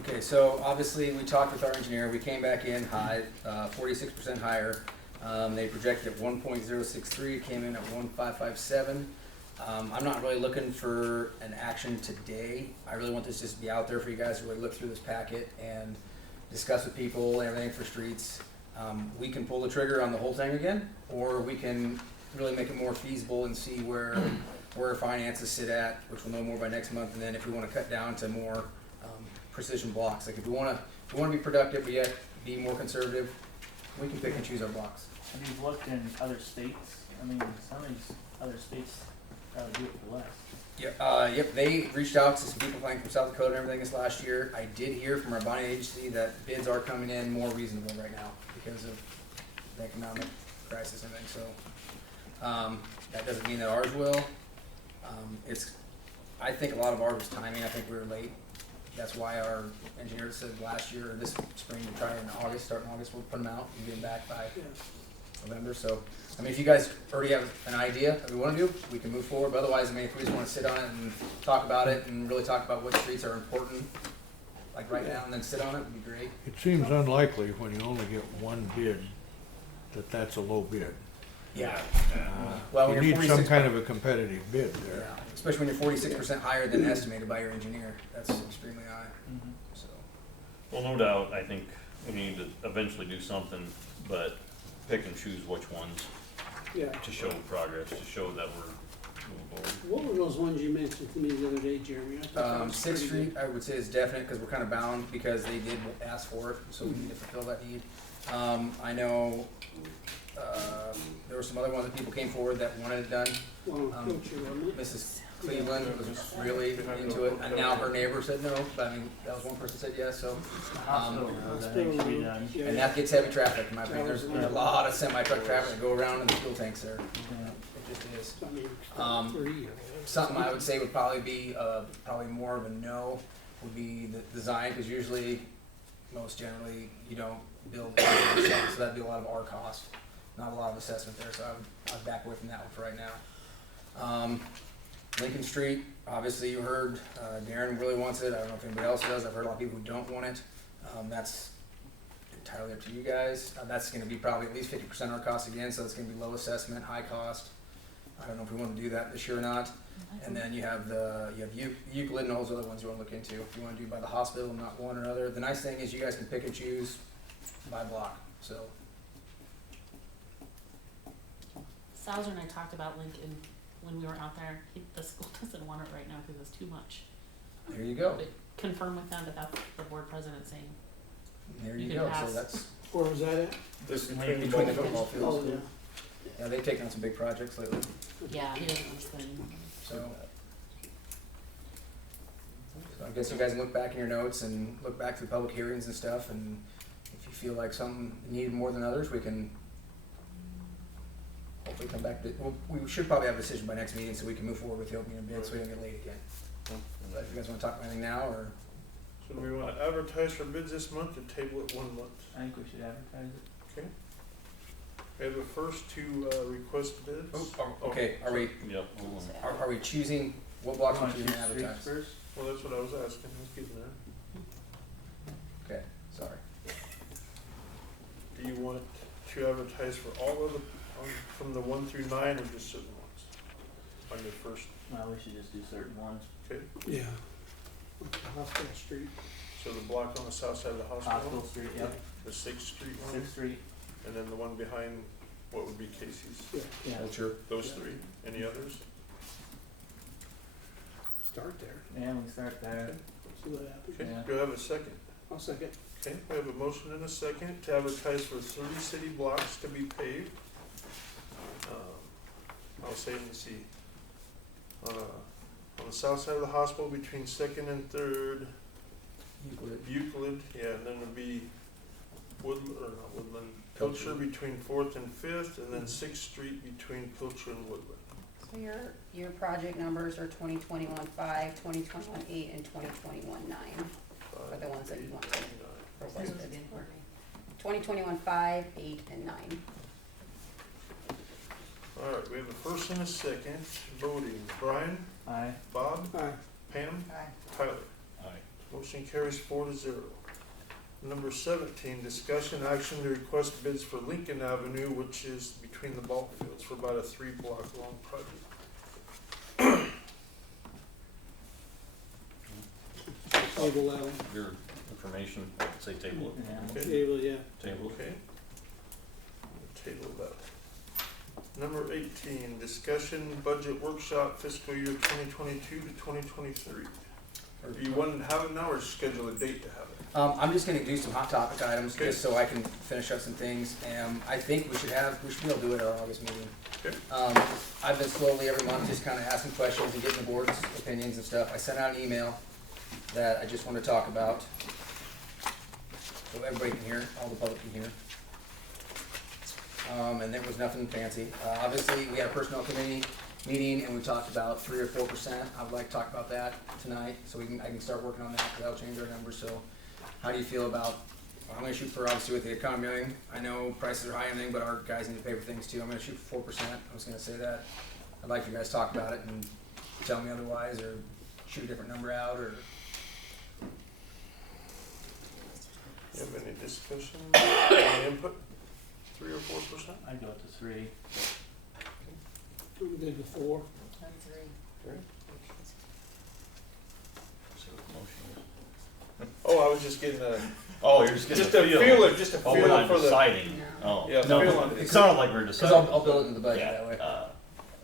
Okay, so obviously we talked with our engineer, we came back in high, 46% higher. They projected at 1.063, came in at 1.557. I'm not really looking for an action today. I really want this just to be out there for you guys to really look through this packet and discuss with people and everything for streets. We can pull the trigger on the whole thing again, or we can really make it more feasible and see where finances sit at, which we'll know more by next month. And then if we want to cut down to more precision blocks, like if we want to be productive but yet be more conservative, we can pick and choose our blocks. Have you looked in other states? I mean, some of these other states do it for less. Yep, they reached out to some people playing from South Dakota and everything this last year. I did hear from our bonding agency that bids are coming in more reasonable right now because of the economic crisis and everything, so that doesn't mean that ours will. I think a lot of ours was timing. I think we were late. That's why our engineer said last year or this spring to try in August, start in August, we'll put them out and get them back by November. So, I mean, if you guys already have an idea that we want to do, we can move forward. But otherwise, I mean, if we just want to sit on it and talk about it and really talk about what streets are important, like right now, and then sit on it, would be great. It seems unlikely when you only get one bid that that's a low bid. Yeah. Well, You when you're need some 46 kind of a competitive bid there. Yeah, especially when you're 46% higher than estimated by your engineer. That's extremely high. Mm-hmm. So. Well, no doubt, I think we need to eventually do something, but pick and choose which ones Yeah. to show progress, to show that we're moving forward. What were those ones you mentioned to me the other day, Jeremy? I thought that was Sixth pretty Street, I would say is definite because we're kind of bound because they did ask for it, so we need to fulfill that need. I know there were some other ones that people came forward that wanted it done. good. Well, Pilcher, wasn't it? Mrs. Cleveland was really into it, and now her neighbor said no, but I mean, that was one person said yes, so. The hospital road, I think should be done. Yeah, And that gets heavy traffic, in my opinion. There's a lot of semi-truck traffic that go around in the fuel tanks there. It just is. I mean, 30 or Something I would say would probably be, probably more of a no, would be the design, because usually, most generally, you don't build 100%, so that'd be a lot of our cost, not a lot of assessment there, so I'd back away from that one for right now. Lincoln Street, obviously you heard, Darren really wants it, I don't know if anybody else does, I've heard a lot of people who don't want it. That's entirely up to you guys. That's gonna be probably at least 50% of our cost again, so it's gonna be low assessment, high cost. I don't know if we wanna do that this year or not. And then you have Euclid and all those other ones you wanna look into, if you wanna do by the hospital, not one or other. The nice thing is you guys can pick and choose by block, so. Salzer and I talked about Lincoln when we were out there. The school doesn't want it right now because it's too much. There you go, But confirm with them that that's the board president saying. there You you can go, so ask. that's Where was that at? This is between the football fields. Oh, yeah. Yeah, they've taken on some big projects lately, Yeah, he doesn't understand. so. So I guess you guys can look back in your notes and look back to the public hearings and stuff, and if you feel like some needed more than others, we can hopefully come back to, well, we should probably have a decision by next meeting so we can move forward with the opening of bids, so we don't get late again. But if you guys wanna talk about anything now, or? So do we want to advertise for bids this month or table it 1 month? I think we should advertise it. Okay. We have a first to request bids. Okay, are we, Yep. are we choosing, what blocks are we Want to choosing do to streets advertise? first? Well, that's what I was asking, I was getting there. Okay, sorry. Do you want to advertise for all of the, from the 1 through 9 or just certain ones? On your first, No, we should just do certain ones. okay, Yeah. Hospital Street. so the block on the south side of the Hospital hospital, Street, yep. the 6th Street one, 6th Street, and then the one behind what would be Casey's. Yeah. yeah. Culture. Those 3, any others? Start there. Yeah, we can start there. See what happens. Okay, Yeah. do I have a second? I'll second. Okay, we have a motion and a second to advertise for 30 city blocks to be paved. I'll say, let me see. On the south side of the hospital between 2nd and 3rd, Euclid, Euclid, yeah, and then it'd be Woodland, or not Woodland, Pilcher between Fourth and Fifth, and then Sixth Street between Pilcher and Woodland. So your project numbers are 2021-5, 2021-8, and 2021-9 are the ones that you want to for West Pittsburgh. 2021-5, 8, and 9. All right, we have a first and a second. Voting, Brian, Aye. Bob, Aye. Pam, Aye. Tyler. Aye. Motion carries 4-0. Number 17, discussion action to request bids for Lincoln Avenue, which is between the ball fields, for about a 3-block long project. Table that one. Your information, I'd say table it. Yeah. Okay. Table, yeah. Table it. Okay. We'll table that. Number 18, discussion budget workshop fiscal year 2022 to 2023. Do you want to have it now or schedule a date to have it? I'm just gonna do some hot topic items, Okay. just so I can finish up some things, and I think we should be able to do it at our August meeting. Okay. I've been slowly every month just kinda asking questions and getting the board's opinions and stuff. I sent out an email that I just wanna talk about, so everybody can hear, all the public can hear. And there was nothing fancy. Obviously, we had a personnel committee meeting, and we talked about 3 or 4%. I would like to talk about that tonight, so I can start working on that, because that'll change our numbers. So how do you feel about, well, I'm gonna shoot for, obviously, with the economy. I know prices are high and everything, but our guys need to pay for things too. I'm gonna shoot for 4%. I was gonna say that. I'd like you guys to talk about it and tell me otherwise, or shoot a different number out, or You have any discussion, any input? 3 or 4%? I'd go up to 3. We did before. Oh, I was just getting a, Oh, you're just getting just a a feel. feeler, just a Oh, we're feeler not for the, deciding. No. Oh. yeah, No, feel on It it. sounded like we were because deciding. I'll build it into the budget Yeah, that way.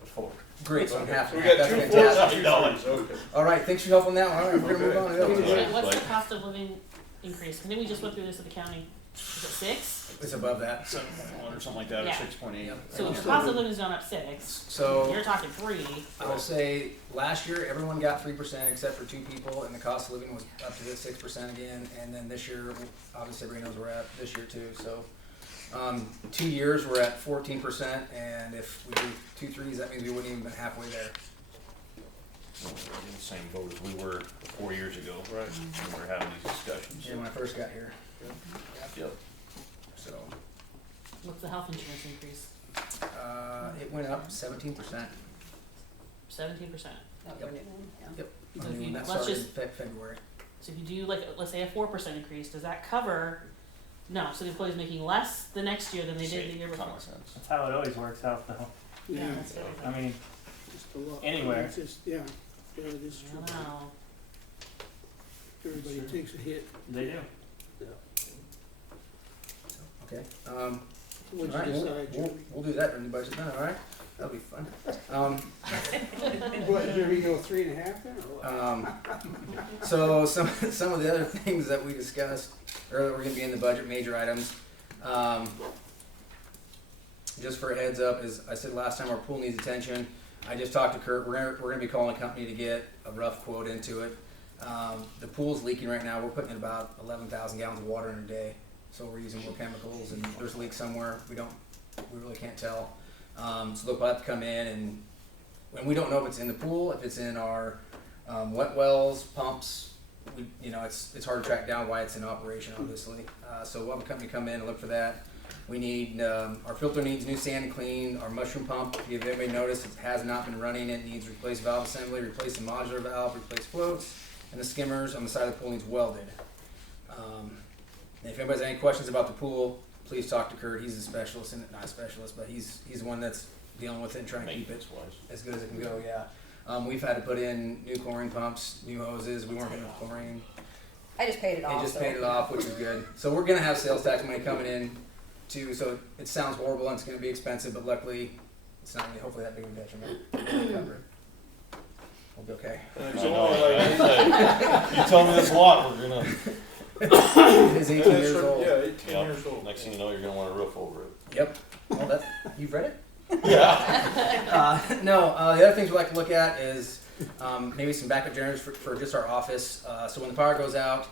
4. Great, so I'm half. So we got That's 2 fantastic. 4s and 2 3s, okay. All right, thanks for your help on that one. All right, we're gonna move on to the other Okay. one. What's the cost of living increase? I think we just went through this at the county. Is it 6? It's above that. 7.1 or something like that, or Yeah. 6.8. Yep. So your cost of living's gone up 6. So You're talking 3. I will say, last year, everyone got 3% except for 2 people, and the cost of living was up to the 6% again. And then this year, obviously, everybody knows we're at this year too. So 2 years, we're at 14%, and if we do 2 3s, that means we wouldn't even been halfway there. We're in the same boat as we were 4 years ago. Right. When we were having these discussions. Yeah, when I first got here. Yep. So What's the health insurance increase? it went up 17%. 17%. That was your new one, yeah. Yep. So I if mean, you- that let's started in just- February. So if you do like, let's say a 4% increase, does that cover? No, so the employee's making less the next year than they did the year before. Common sense. That's how it always works out, though. Yeah. That's what I mean, Just a lot. Anywhere. It's just, yeah. Yeah, it is I true. don't know. Everybody Sure. takes a hit. they do. Okay. So what'd All right, you decide, Jeremy? we'll do that during the budget then, all right? That'll be fun. What, Jeremy, go 3.5 then, or what? So some of the other things that we discussed, or that we're gonna be in the budget, major items, just for a heads up, as I said last time, our pool needs attention. I just talked to Kurt, we're gonna be calling a company to get a rough quote into it. The pool's leaking right now, we're putting in about 11,000 gallons of water in a day, so we're using more chemicals, and there's a leak somewhere, we really can't tell. So they'll have to come in, and we don't know if it's in the pool, if it's in our wet wells, pumps. It's hard to track down why it's in operation, obviously. So we'll have a company come in and look for that. We need, our filter needs new sand and clean. Our mushroom pump, if anybody noticed, it has not been running. It needs replaced valve assembly, replace the modular valve, replace floats, and the skimmers on the side of the pool needs welded. And if anybody has any questions about the pool, please talk to Kurt. He's a specialist, not a specialist, but he's the one that's dealing with it and trying to keep it Maintenance-wise. as good as it can go, yeah. We've had to put in new chlorine pumps, new hoses. We weren't getting chlorine. I just paid it off. They just so- paid it off, which is good. So we're gonna have sales tax money coming in too, so it sounds horrible and it's gonna be expensive, but luckily it's not gonna be hopefully that big of a detriment. We'll cover it. We'll be okay. And I it's know, only like, you tell me this a lot, we're gonna, It is 18 and it's years from- old. Yeah, 18 Yep. years old. next thing you know, you're gonna want a roof over it. Yep. Well, you've read it? Yeah. No, the other things we like to look at is maybe some backup generators for just our office. So when the power goes out,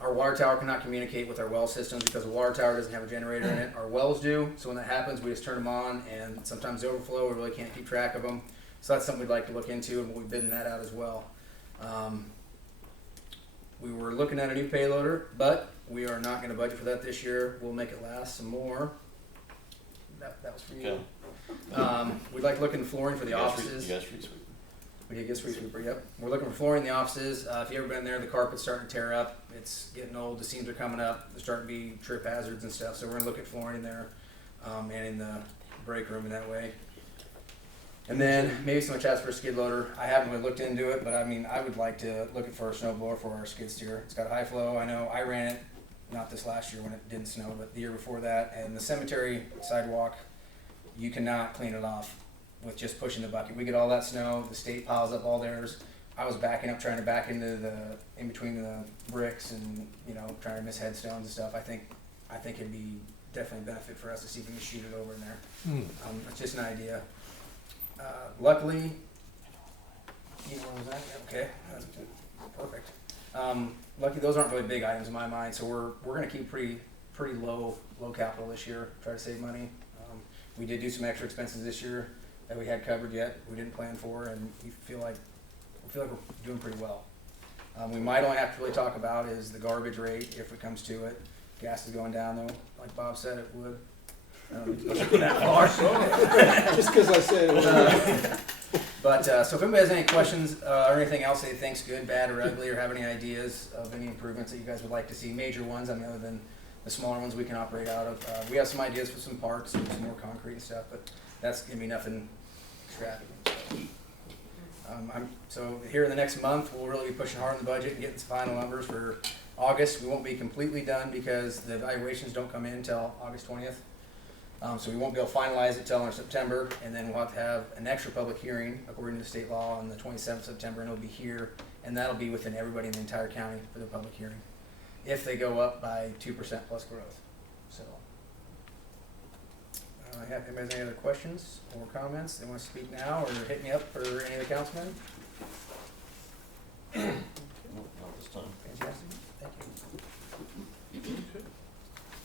Our water tower cannot communicate with our well systems because the water tower doesn't have a generator in it. Our wells do, so when that happens, we just turn them on, and sometimes they overflow. We really can't keep track of them. So that's something we'd like to look into, and we'll be bidding that out as well. We were looking at a new payloader, but we are not going to budget for that this year. We'll make it last some more. That was for you. Okay. We'd like to look into flooring for the offices. You guys street sweep. We did get street sweeper, yep. We're looking for flooring in the offices. If you've ever been there, the carpet's starting to tear up. It's getting old, the seams are coming up. There's starting to be trip hazards and stuff, so we're gonna look at flooring in there, and in the break room in that way. And then maybe some attached for a skid loader. I haven't really looked into it, but I mean, I would like to look for a snow blower for our skid steer. It's got high flow. I know I ran it, not this last year when it didn't snow, but the year before that. And the cemetery sidewalk, you cannot clean it off with just pushing the bucket. We get all that snow, the state piles up all theirs. I was backing up, trying to back into in between the bricks and, you know, trying to miss headstones and stuff. I think it'd be definitely a benefit for us to see if we can shoot it over in there. It's just an idea. Luckily, you know, was that? Okay, that's good. Perfect. Luckily, those aren't really big items in my mind, so we're gonna keep pretty low capital this year. Try to save money. We did do some extra expenses this year that we had covered yet, we didn't plan for, and we feel like we're doing pretty well. We might only have to really talk about is the garbage rate if it comes to it. Gas is going down though, like Bob said it would. I don't think it's that far. Just because I said it. But so if anybody has any questions or anything else they think's good, bad, or ugly, or have any ideas of any improvements that you guys would like to see, major ones, I mean, other than the smaller ones we can operate out of. We have some ideas for some parks and some more concrete and stuff, but that's gonna be nothing extravagant. So here in the next month, we'll really be pushing hard on the budget and getting some final numbers for August. We won't be completely done because the evaluations don't come in until August 20th. So we won't be able to finalize it till in September, and then we'll have to have an extra public hearing according to the state law on the 27th of September, and it'll be here, and that'll be within everybody in the entire county for the public hearing, if they go up by 2% plus growth. So, anybody has any other questions or comments? They want to speak now or hit me up for any of the councilmen? Not this time. Fantastic. Thank you. Okay.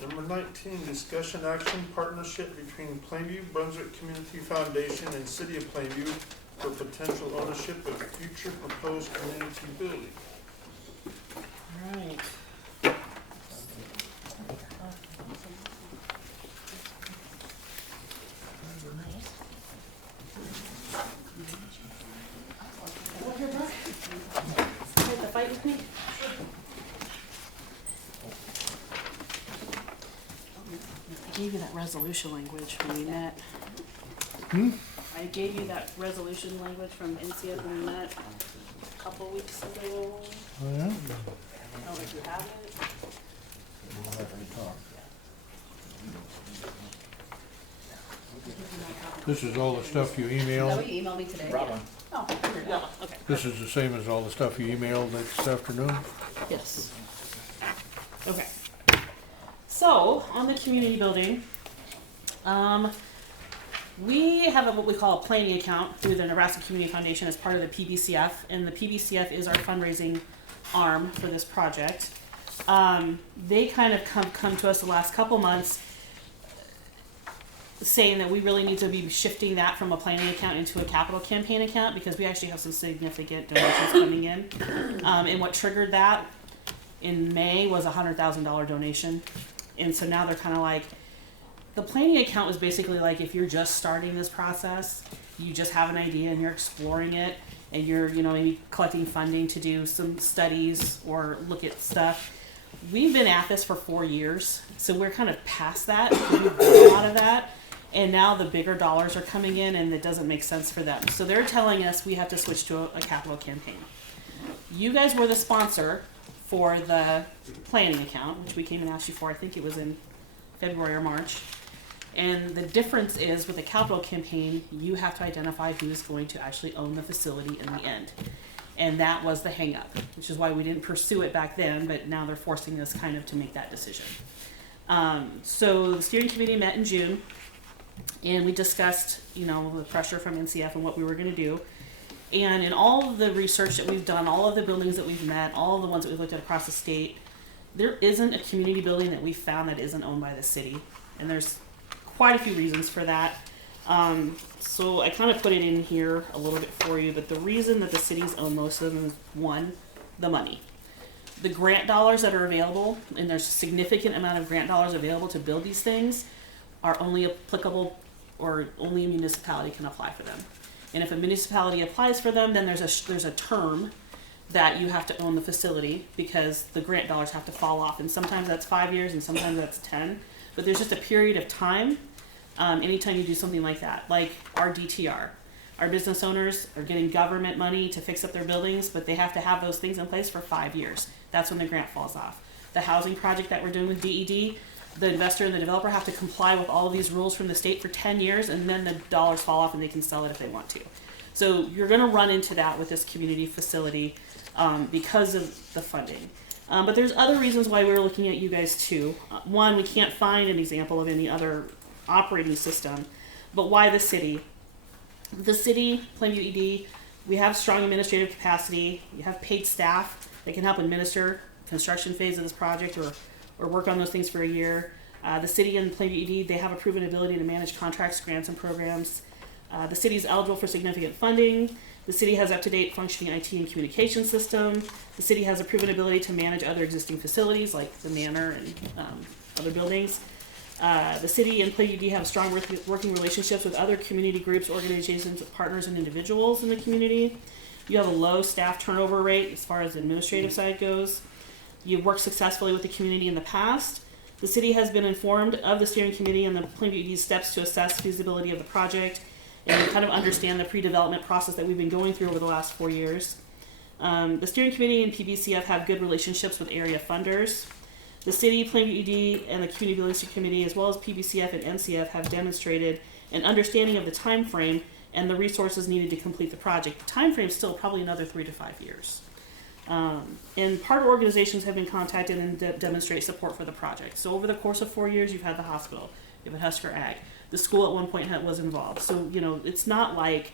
Number 19, discussion action partnership between Plainview, Brunswick Community Foundation and City of Plainview for potential ownership of future proposed community building. Alright. Take the fight with me? I gave you that resolution language when we met. I gave you that resolution language from NCF when we met a couple weeks ago. Oh, yeah? I don't know if you have it. This is all the stuff you Is that emailed? what you emailed me today? Brought one. Oh, I figured it out. Okay. This is the same as all the stuff you emailed this afternoon? Yes. Okay. So, on the community building, we have what we call a planning account through the Nebraska Community Foundation as part of the PBCF, and the PBCF is our fundraising arm for this project. They kind of come to us the last couple months saying that we really need to be shifting that from a planning account into a capital campaign account because we actually have some significant donations coming in. And what triggered that in May was a $100,000 donation. And so now they're kind of like, the planning account was basically like if you're just starting this process, you just have an idea and you're exploring it and you're, you know, maybe collecting funding to do some studies or look at stuff. We've been at this for 4 years, so we're kind of past that. We've done a lot of that. And now the bigger dollars are coming in and it doesn't make sense for them. So they're telling us we have to switch to a capital campaign. You guys were the sponsor for the planning account, which we came and asked you for, I think it was in February or March. And the difference is with a capital campaign, you have to identify who is going to actually own the facility in the end. And that was the hang up, which is why we didn't pursue it back then, but now they're forcing us kind of to make that decision. So the steering committee met in June, and we discussed, you know, the pressure from NCF and what we were going to do. And in all of the research that we've done, all of the buildings that we've met, all of the ones that we've looked at across the state, there isn't a community building that we found that isn't owned by the city. And there's quite a few reasons for that. So I kind of put it in here a little bit for you, but the reason that the cities own most of them is, one, the money. The grant dollars that are available, and there's a significant amount of grant dollars available to build these things, are only applicable, or only a municipality can apply for them. And if a municipality applies for them, then there's a term that you have to own the facility, because the grant dollars have to fall off. And sometimes that's 5 years and sometimes that's 10. But there's just a period of time anytime you do something like that. Like our DTR. Our business owners are getting government money to fix up their buildings, but they have to have those things in place for 5 years. That's when the grant falls off. The housing project that we're doing with DED, the investor and the developer have to comply with all of these rules from the state for 10 years, and then the dollars fall off and they can sell it if they want to. So you're going to run into that with this community facility because of the funding. But there's other reasons why we're looking at you guys too. One, we can't find an example of any other operating system, but why the city? The city, Plainview ED, we have strong administrative capacity. You have paid staff that can help administer construction phase of this project or work on those things for a year. The city and Plainview ED, they have a proven ability to manage contracts, grants, and programs. The city is eligible for significant funding. The city has up-to-date functioning IT and communication system. The city has a proven ability to manage other existing facilities like the manor and other buildings. The city and Plainview ED have strong working relationships with other community groups, organizations, partners, and individuals in the community. You have a low staff turnover rate as far as the administrative side goes. You've worked successfully with the community in the past. The city has been informed of the steering committee and the Plainview ED's steps to assess feasibility of the project and kind of understand the pre-development process that we've been going through over the last 4 years. The steering committee and PBCF have good relationships with area funders. The city, Plainview ED, and the Community Building Committee, as well as PBCF and NCF, have demonstrated an understanding of the time frame and the resources needed to complete the project. The time frame is still probably another 3 to 5 years. And partner organizations have been contacted and demonstrate support for the project. So over the course of 4 years, you've had the hospital, you've had Husker Ag. The school at one point was involved. So, you know, it's not like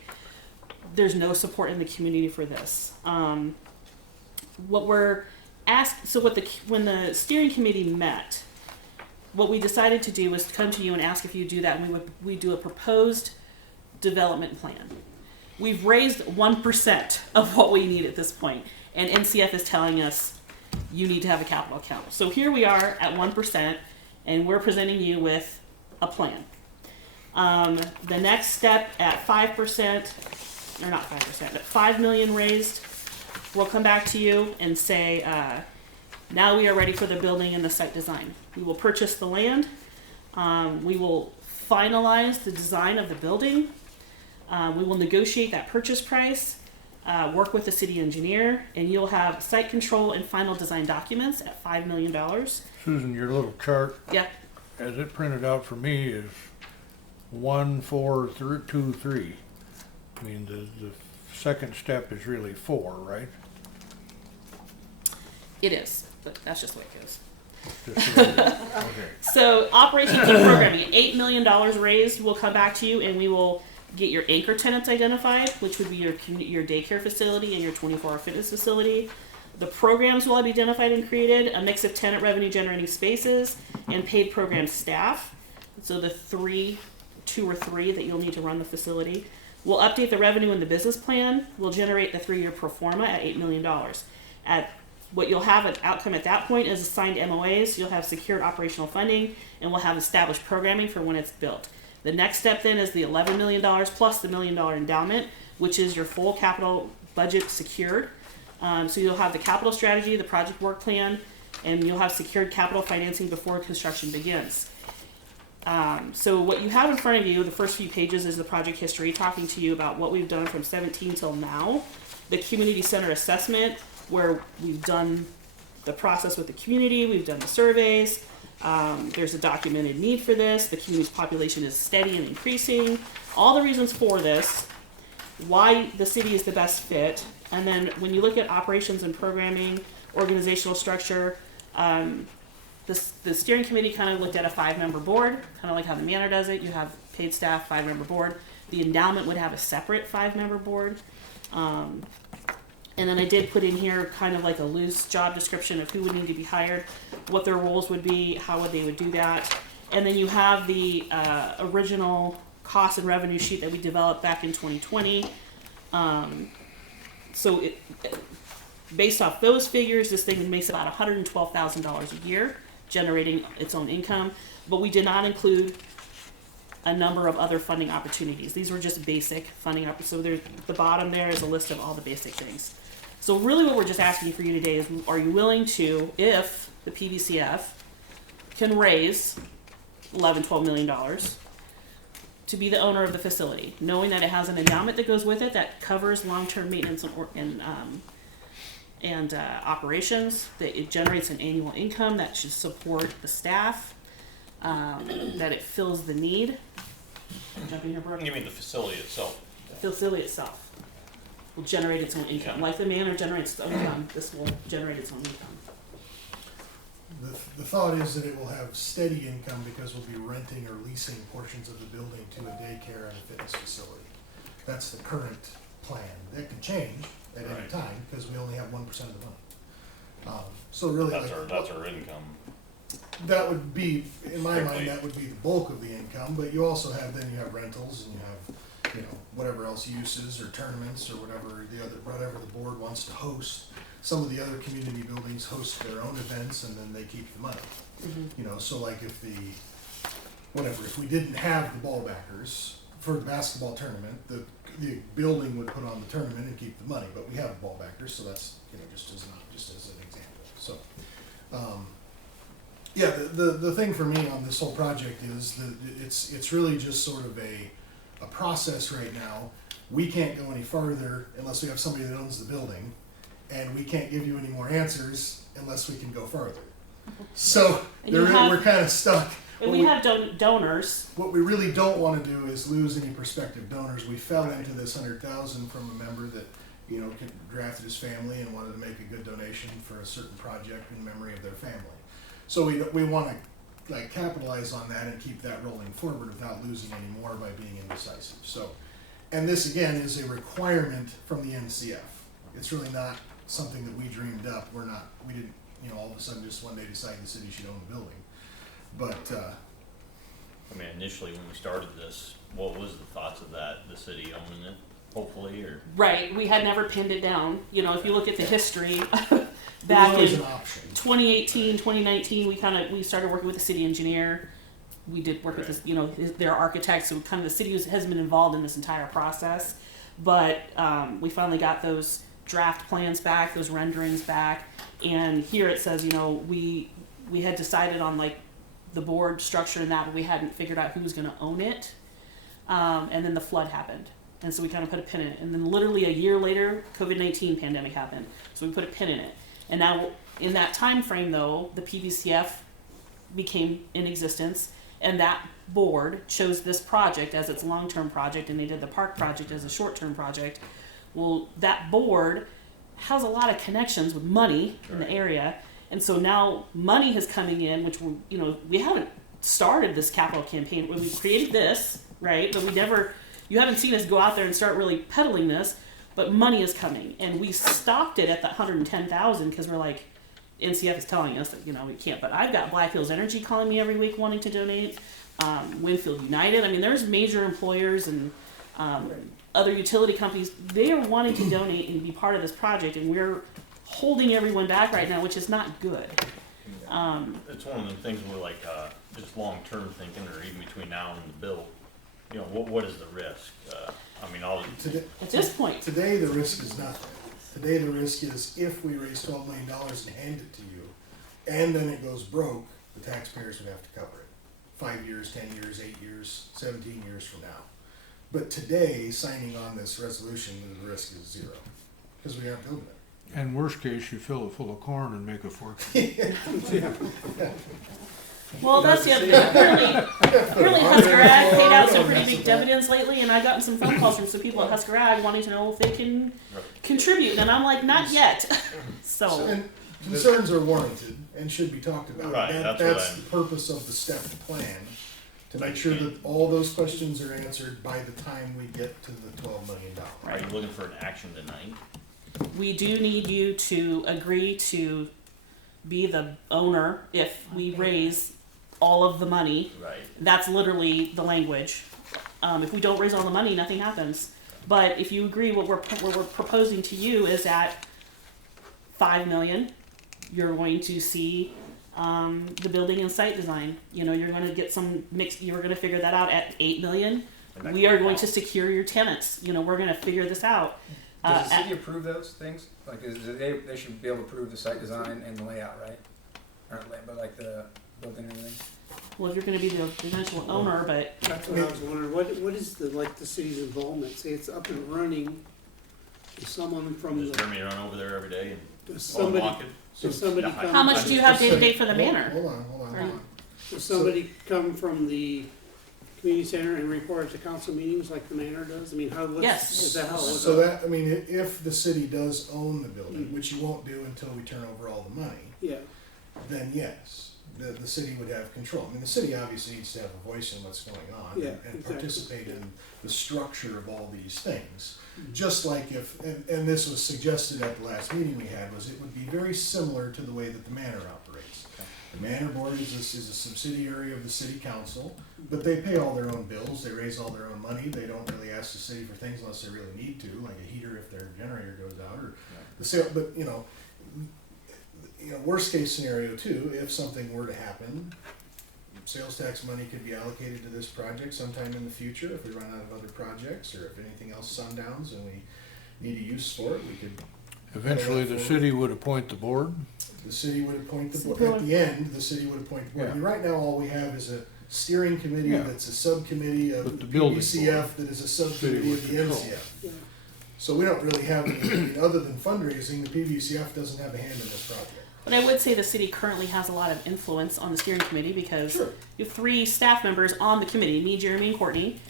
there's no support in the community for this. What we're asked, so when the steering committee met, what we decided to do was to come to you and ask if you do that, and we do a proposed development plan. We've raised 1% of what we need at this point, and NCF is telling us you need to have a capital account. So here we are at 1%, and we're presenting you with a plan. The next step at 5%, or not 5%, but 5 million raised, we'll come back to you and say, now we are ready for the building and the site design. We will purchase the land. We will finalize the design of the building. We will negotiate that purchase price, work with the city engineer, and you'll have site control and final design documents at $5 million. Susan, your little chart, Yeah. as it printed out for me, is 1, 4, 2, 3. I mean, the second step is really 4, right? It is, but that's just the way it goes. Just the way it is. Okay. So operations and programming, $8 million raised. We'll come back to you and we will get your anchor tenants identified, which would be your daycare facility and your 24-hour fitness facility. The programs will be identified and created, a mix of tenant revenue generating spaces and paid program staff. So the 2 or 3 that you'll need to run the facility. We'll update the revenue in the business plan. We'll generate the 3-year pro forma at $8 million. At what you'll have an outcome at that point is signed MOAs. You'll have secured operational funding, and we'll have established programming for when it's built. The next step then is the $11 million plus the $1 million endowment, which is your full capital budget secured. So you'll have the capital strategy, the project work plan, and you'll have secured capital financing before construction begins. So what you have in front of you, the first few pages, is the project history, talking to you about what we've done from 17 till now. The community center assessment, where we've done the process with the community, we've done the surveys. There's a documented need for this. The community's population is steady and increasing. All the reasons for this, why the city is the best fit. And then when you look at operations and programming, organizational structure, the steering committee kind of looked at a 5-member board, kind of like how the manor does it. You have paid staff, 5-member board. The endowment would have a separate 5-member board. And then I did put in here kind of like a loose job description of who would need to be hired, what their roles would be, how they would do that. And then you have the original cost and revenue sheet that we developed back in 2020. Based off those figures, this thing makes about $112,000 a year, generating its own income. But we did not include a number of other funding opportunities. These were just basic funding opportunities. So there's the bottom there is a list of all the basic things. So really what we're just asking for you today is, are you willing to, if the PVCF can raise $11-12 million to be the owner of the facility, knowing that it has an endowment that goes with it that covers long-term maintenance and operations, that it generates an annual income that should support the staff, that it fills the need. Jump in here, Brooke. You mean the facility itself? The facility itself will generate its own income. Like the manor generates its own income, this will generate its own income. The thought is that it will have steady income because we'll be renting or leasing portions of the building to a daycare and a fitness facility. That's the current plan. That can change at any time because we only have 1% of the money. So really, that's our income. That would be, in my mind, that would be the bulk of the income. But you also have you have rentals and you have whatever else uses or tournaments or whatever the board wants to host. Some of the other community buildings host their own events and then they keep the money. Mm-hmm. So like if we didn't have the ball backers for the basketball tournament, the building would put on the tournament and keep the money. But we have ball backers, so that's just as an example. So the thing for me on this whole project is that it's really just sort of a process right now. We can't go any farther unless we have somebody that owns the building, and we can't give you any more answers unless we can go farther. So we're kind of stuck. And we have donors. What we really don't want to do is lose any prospective donors. We fell into this $100,000 from a member that drafted his family and wanted to make a good donation for a certain project in memory of their family. So we want to capitalize on that and keep that rolling forward without losing any more by being indecisive. So, and this again is a requirement from the NCF. It's really not something that we dreamed up. We didn't all of a sudden just one day decide the city should own the building. But initially when we started this, what was the thoughts of that? The city owning it, hopefully, or right? We had never pinned it down. If you look at the history, back in 2018, 2019, we started working with the city engineer. We did work with this, their architects. So kind of the city has been involved in this entire process. But we finally got those draft plans back, those renderings back, and here it says, we had decided on the board structure and that, but we hadn't figured out who was going to own it. And then the flood happened. And so we kind of put a pin in it. And then literally a year later, COVID-19 pandemic happened. So we put a pin in it. And now in that time frame, though, the PVCF became in existence. And that board chose this project as its long-term project. And they did the park project as a short-term project. Well, that board has a lot of connections with money in the area. And so now money is coming in, which we haven't started this capital campaign. When we created this, right? But you haven't seen us go out there and start really peddling this, but money is coming. And we stopped it at the $110,000 because we're like, NCF is telling us that, we can't. But I've got Black Hills Energy calling me every week wanting to donate. Winfield United. There's major employers and other utility companies. They are wanting to donate and be part of this project, and we're holding everyone back right now, which is not good. It's one of the things where just long-term thinking, or even between now and the bill, what is the risk? At this point, today the risk is nothing. Today the risk is if we raise $12 million and hand it to you, and then it goes broke, the taxpayers would have to cover it. 5 years, 10 years, 8 years, 17 years from now. But today, signing on this resolution, the risk is zero because we aren't building it. And worst case, you fill it full of corn and make a fortune. Well, that's the other thing. Apparently Husker Ag paid out some pretty big dividends lately, and I've gotten some phone calls from some people at Husker Ag wanting to know if they can contribute, and I'm like, not yet. And concerns are warranted and should be talked about. Right, That's the purpose of the STEP plan, to make sure that all those questions are answered by the time we get to the $12 million. Are you looking for an action tonight? We do need you to agree to be the owner if we raise all of the money. Right. That's literally the language. If we don't raise all the money, nothing happens. But if you agree, what we're proposing to you is at $5 million, you're going to see the building and site design. You know, you're going to get some mixed. You're going to figure that out at $8 million. We are going to secure your tenants. You know, we're going to figure this out. Does the city approve those things? Like, they should be able to approve the site design and the layout, right? Or, but like the building and everything. Well, if you're going to be the eventual owner, but That's what I was wondering, what is the city's involvement? Say it's up and running, is someone from Does the, Jeremy run over there every day and does somebody, unlock it? does somebody Yeah, come? how much do you have day to day for the manor? Hold on. Does somebody come from the community center and report to council meetings like the manor does? I mean, Yes. is that how? So that, I mean, if the city does own the building, which you won't do until we turn over all the money, Yeah, then yes, the city would have control. I mean, the city obviously needs to have a voice in what's going on Yeah, and exactly. participate in the structure of all these things. Just like if, and this was suggested at the last meeting we had, was it would be very similar to the way that the manor operates. The manor board is a subsidiary of the city council, but they pay all their own bills, they raise all their own money, they don't really ask the city for things unless they really need to, like a heater if their generator goes out, or the sale, but you know, worst case scenario too, if something were to happen, sales tax money could be allocated to this project sometime in the future if we run out of other projects, or if anything else sundowns and we need a use for it, we could. Eventually, the city would appoint the board. The city would appoint the board. At the end, the city would appoint the board. I mean, right now, all we have is a steering committee Yeah. that's a subcommittee of But the the building PBCF that is a subcommittee of the control. MCF. yeah. So we don't really have, other than fundraising, the PBCF doesn't have a hand in this project. But I would say the city currently has a lot of influence on the steering committee because Sure. you have 3 staff members on the committee, me, Jeremy, and Courtney.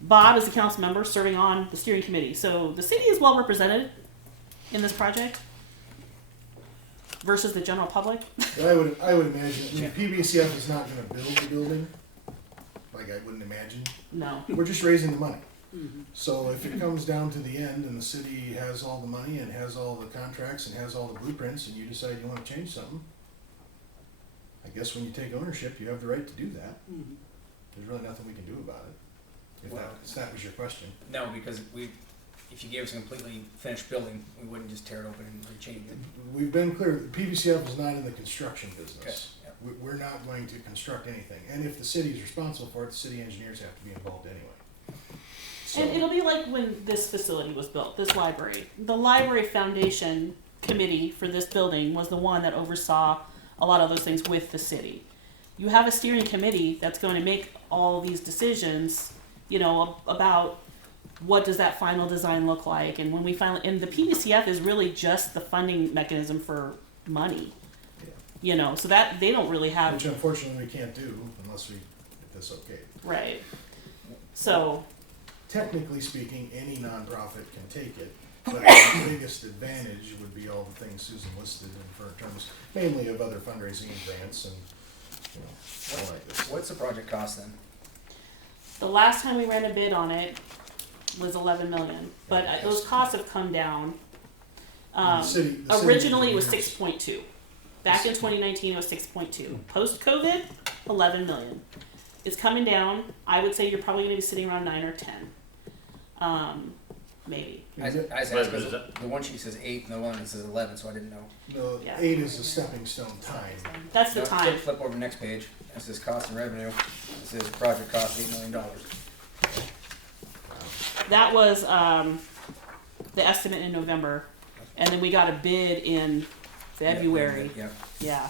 Bob is the council member serving on the steering committee. So the city is well represented in this project versus the general public. But I would imagine, I mean, PBCF is not gonna build the building, like I wouldn't imagine. No. We're just raising the money. Mhm. So if it comes down to the end and the city has all the money and has all the contracts and has all the blueprints and you decide you wanna change something, I guess when you take ownership, you have the right to do that. Mhm. There's really nothing we can do about it. If that was your question. No, because if you gave us a completely finished building, we wouldn't just tear it open and rechange it. We've been clear, PBCF is not in the construction Okay, business. yeah. We're not going to construct anything. And if the city is responsible for it, the city engineers have to be involved anyway. So- And it'll be like when this facility was built, this library. The library foundation committee for this building was the one that oversaw a lot of those things with the city. You have a steering committee that's going to make all these decisions, you know, about what does that final design look like, and when we finally, and the PDCF is really just the funding mechanism for money. Yeah. You know, so that they don't really have Which unfortunately we can't do unless we get this okay. right. So Technically speaking, any nonprofit can take it, but the biggest advantage would be all the things Susan listed in terms mainly of other fundraising and grants and, you know, all like this. What's the project cost then? the last time we ran a bid on it was 11 million, but those costs have come down. The city Originally, it was engineers- 6.2. Back in 2019, it was 6.2. Post COVID, 11 million. It's coming down. I would say you're probably going to be sitting around 9 or 10, maybe. I just asked Wait, because is that- the one sheet says 8 and the one that says 11, so I didn't know. No, Yeah. 8 is a stepping stone time. That's the No, time. Flip over the next page. It says cost and revenue. It says project cost $8 million. That was the estimate in November, and then we got a bid in February. Yeah. Yeah.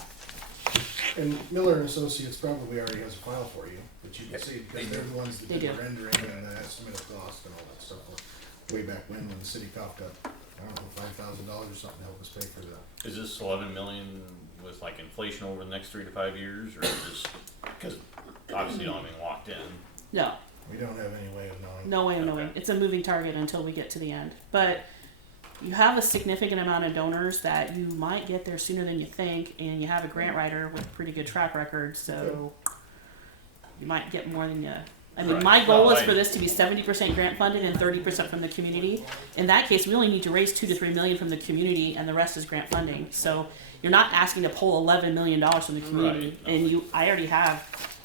And Miller and Associates probably already has a file for you, that you can Yep, see, they because they're do. the ones that They did the do. rendering and the estimate of cost and all that stuff. Way back when the city coughed up, I don't know, $5,000 or something to help us pay for that. Is this 11 million with like inflation over the next 3 to 5 years, or just because obviously you don't have anything locked in? No. We don't have any way of knowing. No way of knowing. Okay. It's a moving target until we get to the end. But you have a significant amount of donors that you might get there sooner than you think, and you have a grant writer with a pretty good track record. So You might get more than you. I mean, Right. my goal Well, is for this to be 70% grant funded and 30% from the community. In that case, we only need to raise 2 to 3 million from the community, and the rest is grant funding. So you're not asking to pull $11 million from the community, Right. and I already have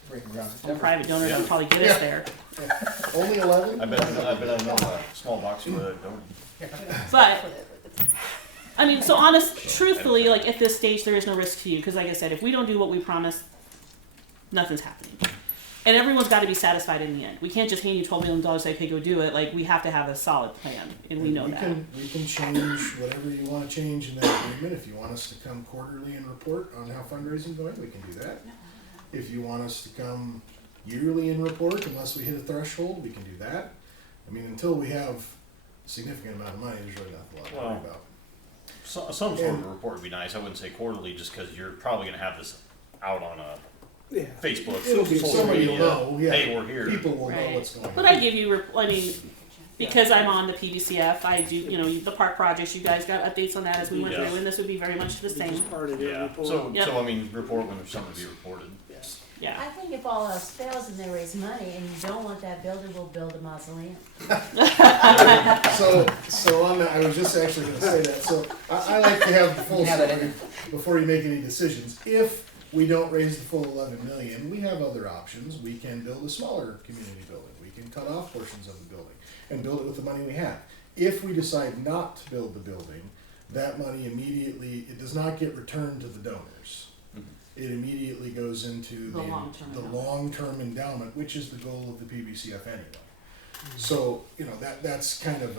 Breaking ground. some private donors Yeah. that'll probably get us there. Only 11? I bet I know a small box would, don't. But I mean, so truthfully, like at this stage, there is no risk to you because, like I said, if we don't do what we promised, nothing's happening. And everyone's got to be satisfied in the end. We can't just hand you $12 million and say, "Okay, go do it." Like we have to have a solid plan, and we know that. We can change whatever you wanna change in that agreement. If you want us to come quarterly and report on how fundraising's going, we can do that. If you want us to come yearly and report, unless we hit a threshold, we can do that. I mean, until we have a significant amount of money, there's really not a lot to worry Well, about. Some sort of report would be nice. I wouldn't say quarterly, just because you're probably going to have this out on a Yeah. Facebook, It'll be, social somebody will media. know, yeah. Hey, we're here. People will Right. know what's going on. But I give you, I mean, because I'm on the PVCF, I do, the park projects. You guys got updates on that as we went Yeah. through, and this would be very much the It's same. just part of your Yeah. report. So Yep. I mean, report when there's something to be reported. Yes. Yeah. I think if all else fails and they raise money and you don't want that building, we'll build a mausoleum. So on that, I was just actually gonna say that, so I like to have the full You have that story before you make any decisions. If we don't raise the full 11 million, we have other options. We can build a smaller community building. We can cut off portions of the building and build it with the money we have. If we decide not to build the building, that money immediately, it does not get returned to the donors. It immediately goes into The long-term endowment. long-term endowment, which is the goal of the PBCF anyway. So, that's kind of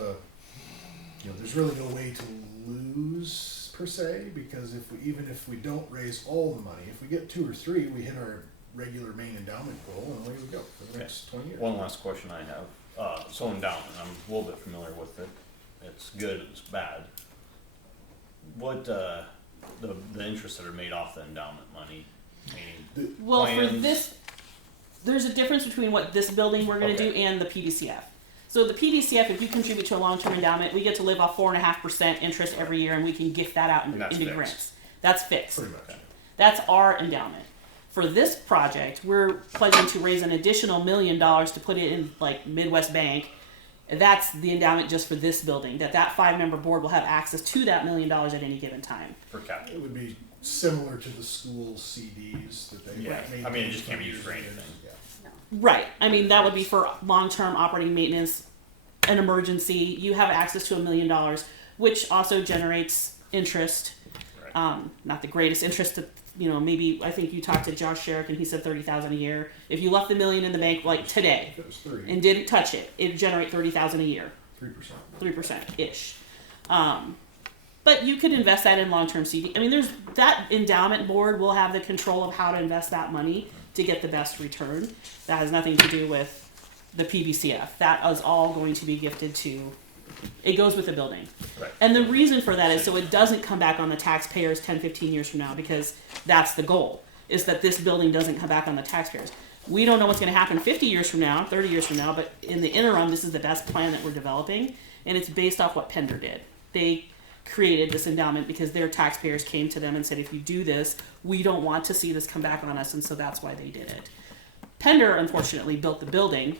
there's really no way to lose per se, because even if we don't raise all the money, if we get 2 or 3, we hit our regular main endowment goal, and away we go for the next 20 years. One last question I have. So endowment, I'm a little bit familiar with it. It's good, it's bad. What, the interests that are made off the endowment money, meaning Well, for plans? this, there's a difference between what this building we're gonna do and the PDCF. So the PDCF, if you contribute to a long-term endowment, we get to live off 4.5% interest every year, and we can gift that out And that's into fixed. grants. That's fixed. Pretty much. That's our endowment. For this project, we're pledging to raise an additional $1 million to put it in like Midwest Bank. That's the endowment just for this building. That 5-member board will have access to that $1 million at any given time. For capital. It would be similar to the school CDs that they Yeah. maintain I mean, it just can't be for used for years. anything. Yeah. Right. I mean, that would be for long-term operating maintenance, an emergency. You have access to $1 million, which also generates interest. Right. Not the greatest interest. Maybe I think you talked to Josh Sherrick and he said $30,000 a year. If you left the $1 million in the bank like today If it was 3, and didn't touch it, it'd generate $30,000 a year, 3%. 3% ish. But you could invest that in long-term CD. I mean, there's that endowment board will have the control of how to invest that money to get the best return. That has nothing to do with the PBCF. That is all going to be gifted to. It goes with the building. Right. And the reason for that is so it doesn't come back on the taxpayers 10, 15 years from now, because that's the goal, is that this building doesn't come back on the taxpayers. We don't know what's going to happen 50 years from now, 30 years from now, but in the interim, this is the best plan that we're developing, and it's based off what Pender did. They created this endowment because their taxpayers came to them and said, if you do this, we don't want to see this come back on us, and so that's why they did it. Pender, unfortunately, built the building.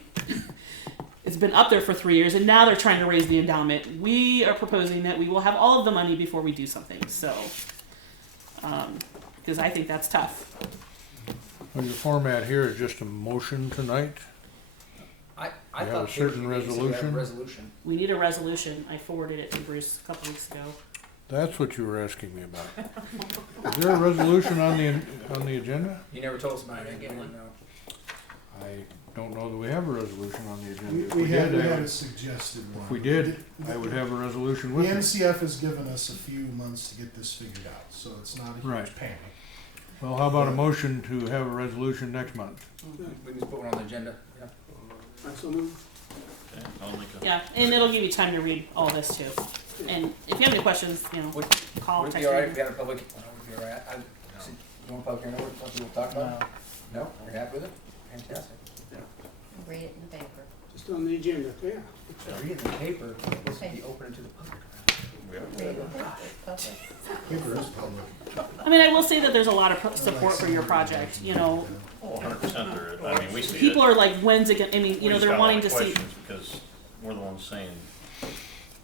It's been up there for 3 years, and now they're trying to raise the endowment. We are proposing that we will have all of the money before we do something. So, because I think that's tough. Well, your format here is just a motion tonight. I You have thought a certain we needed to have a resolution? resolution. We need a resolution. I forwarded it to Bruce a couple weeks ago. That's what you were asking me about. Is there a resolution on the agenda? You never told us about it. I didn't know. I don't know that we have a resolution on the agenda. If We had did, I a would- suggested one. If we did, I would have a resolution The with me. NCF has given us a few months to get this figured out, so it's not a huge Right. panic. Well, how about a motion to have a resolution next month? We can just put one on the agenda. Yeah. So moved. Okay, I'll make a. Yeah, and it'll give you time to read all this too. And if you have any questions, Would, call, would it text be alright me. if we had a public, would it be alright? You want public hearing, what people talk about? No? You're happy with it? Fantastic. Read it in the paper. Just on the agenda, yeah. Read it in the paper, it's supposed to be open to the public. We have- Read it Paper is public. I mean, I will say that there's a lot of support for your project, you know. Oh, 100% there, I mean, we see it. People are like, when's it gonna, I mean, We you know, just they're got a lot wanting of to see. questions because we're the ones saying,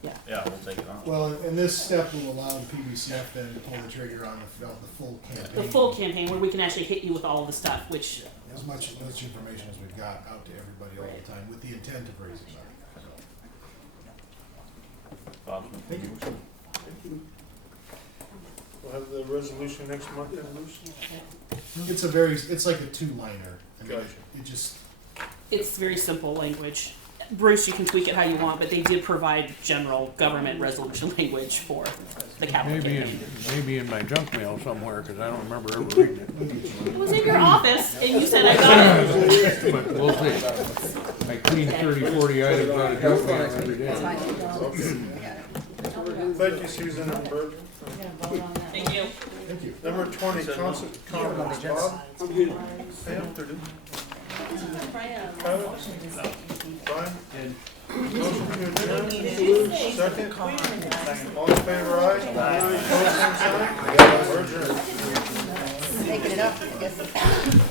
Yeah. yeah, we'll take it on. Well, and this step will allow the PBCF then to pull the trigger on the full campaign. The full campaign where we can actually hit you with all of the stuff, which, As much information as we've got out to everybody all the time with the intent of raising money. Bob, Thank you. We'll have the resolution next month then, Lucy? It's like a two-liner. I mean, Gotcha. it just, it's very simple language. Bruce, you can tweak it how you want, but they did provide general government resolution language for the capital campaign. Maybe in my junk mail somewhere, cause I don't remember ever reading it. It was in your office, and you said I got it. But we'll see. I clean 30, 40 items out of junk mail every day. It's fine. Okay. Thank you, Susan and Bert. We're gonna vote on that. Thank you. thank you. Number 20, council comments, Bob? I'm good. Pam? Brian. Tyler? Brian? Motion to adjourn, second? All in favor, aye? Opposed, same sign? We're adjourned. Taking it up, I guess.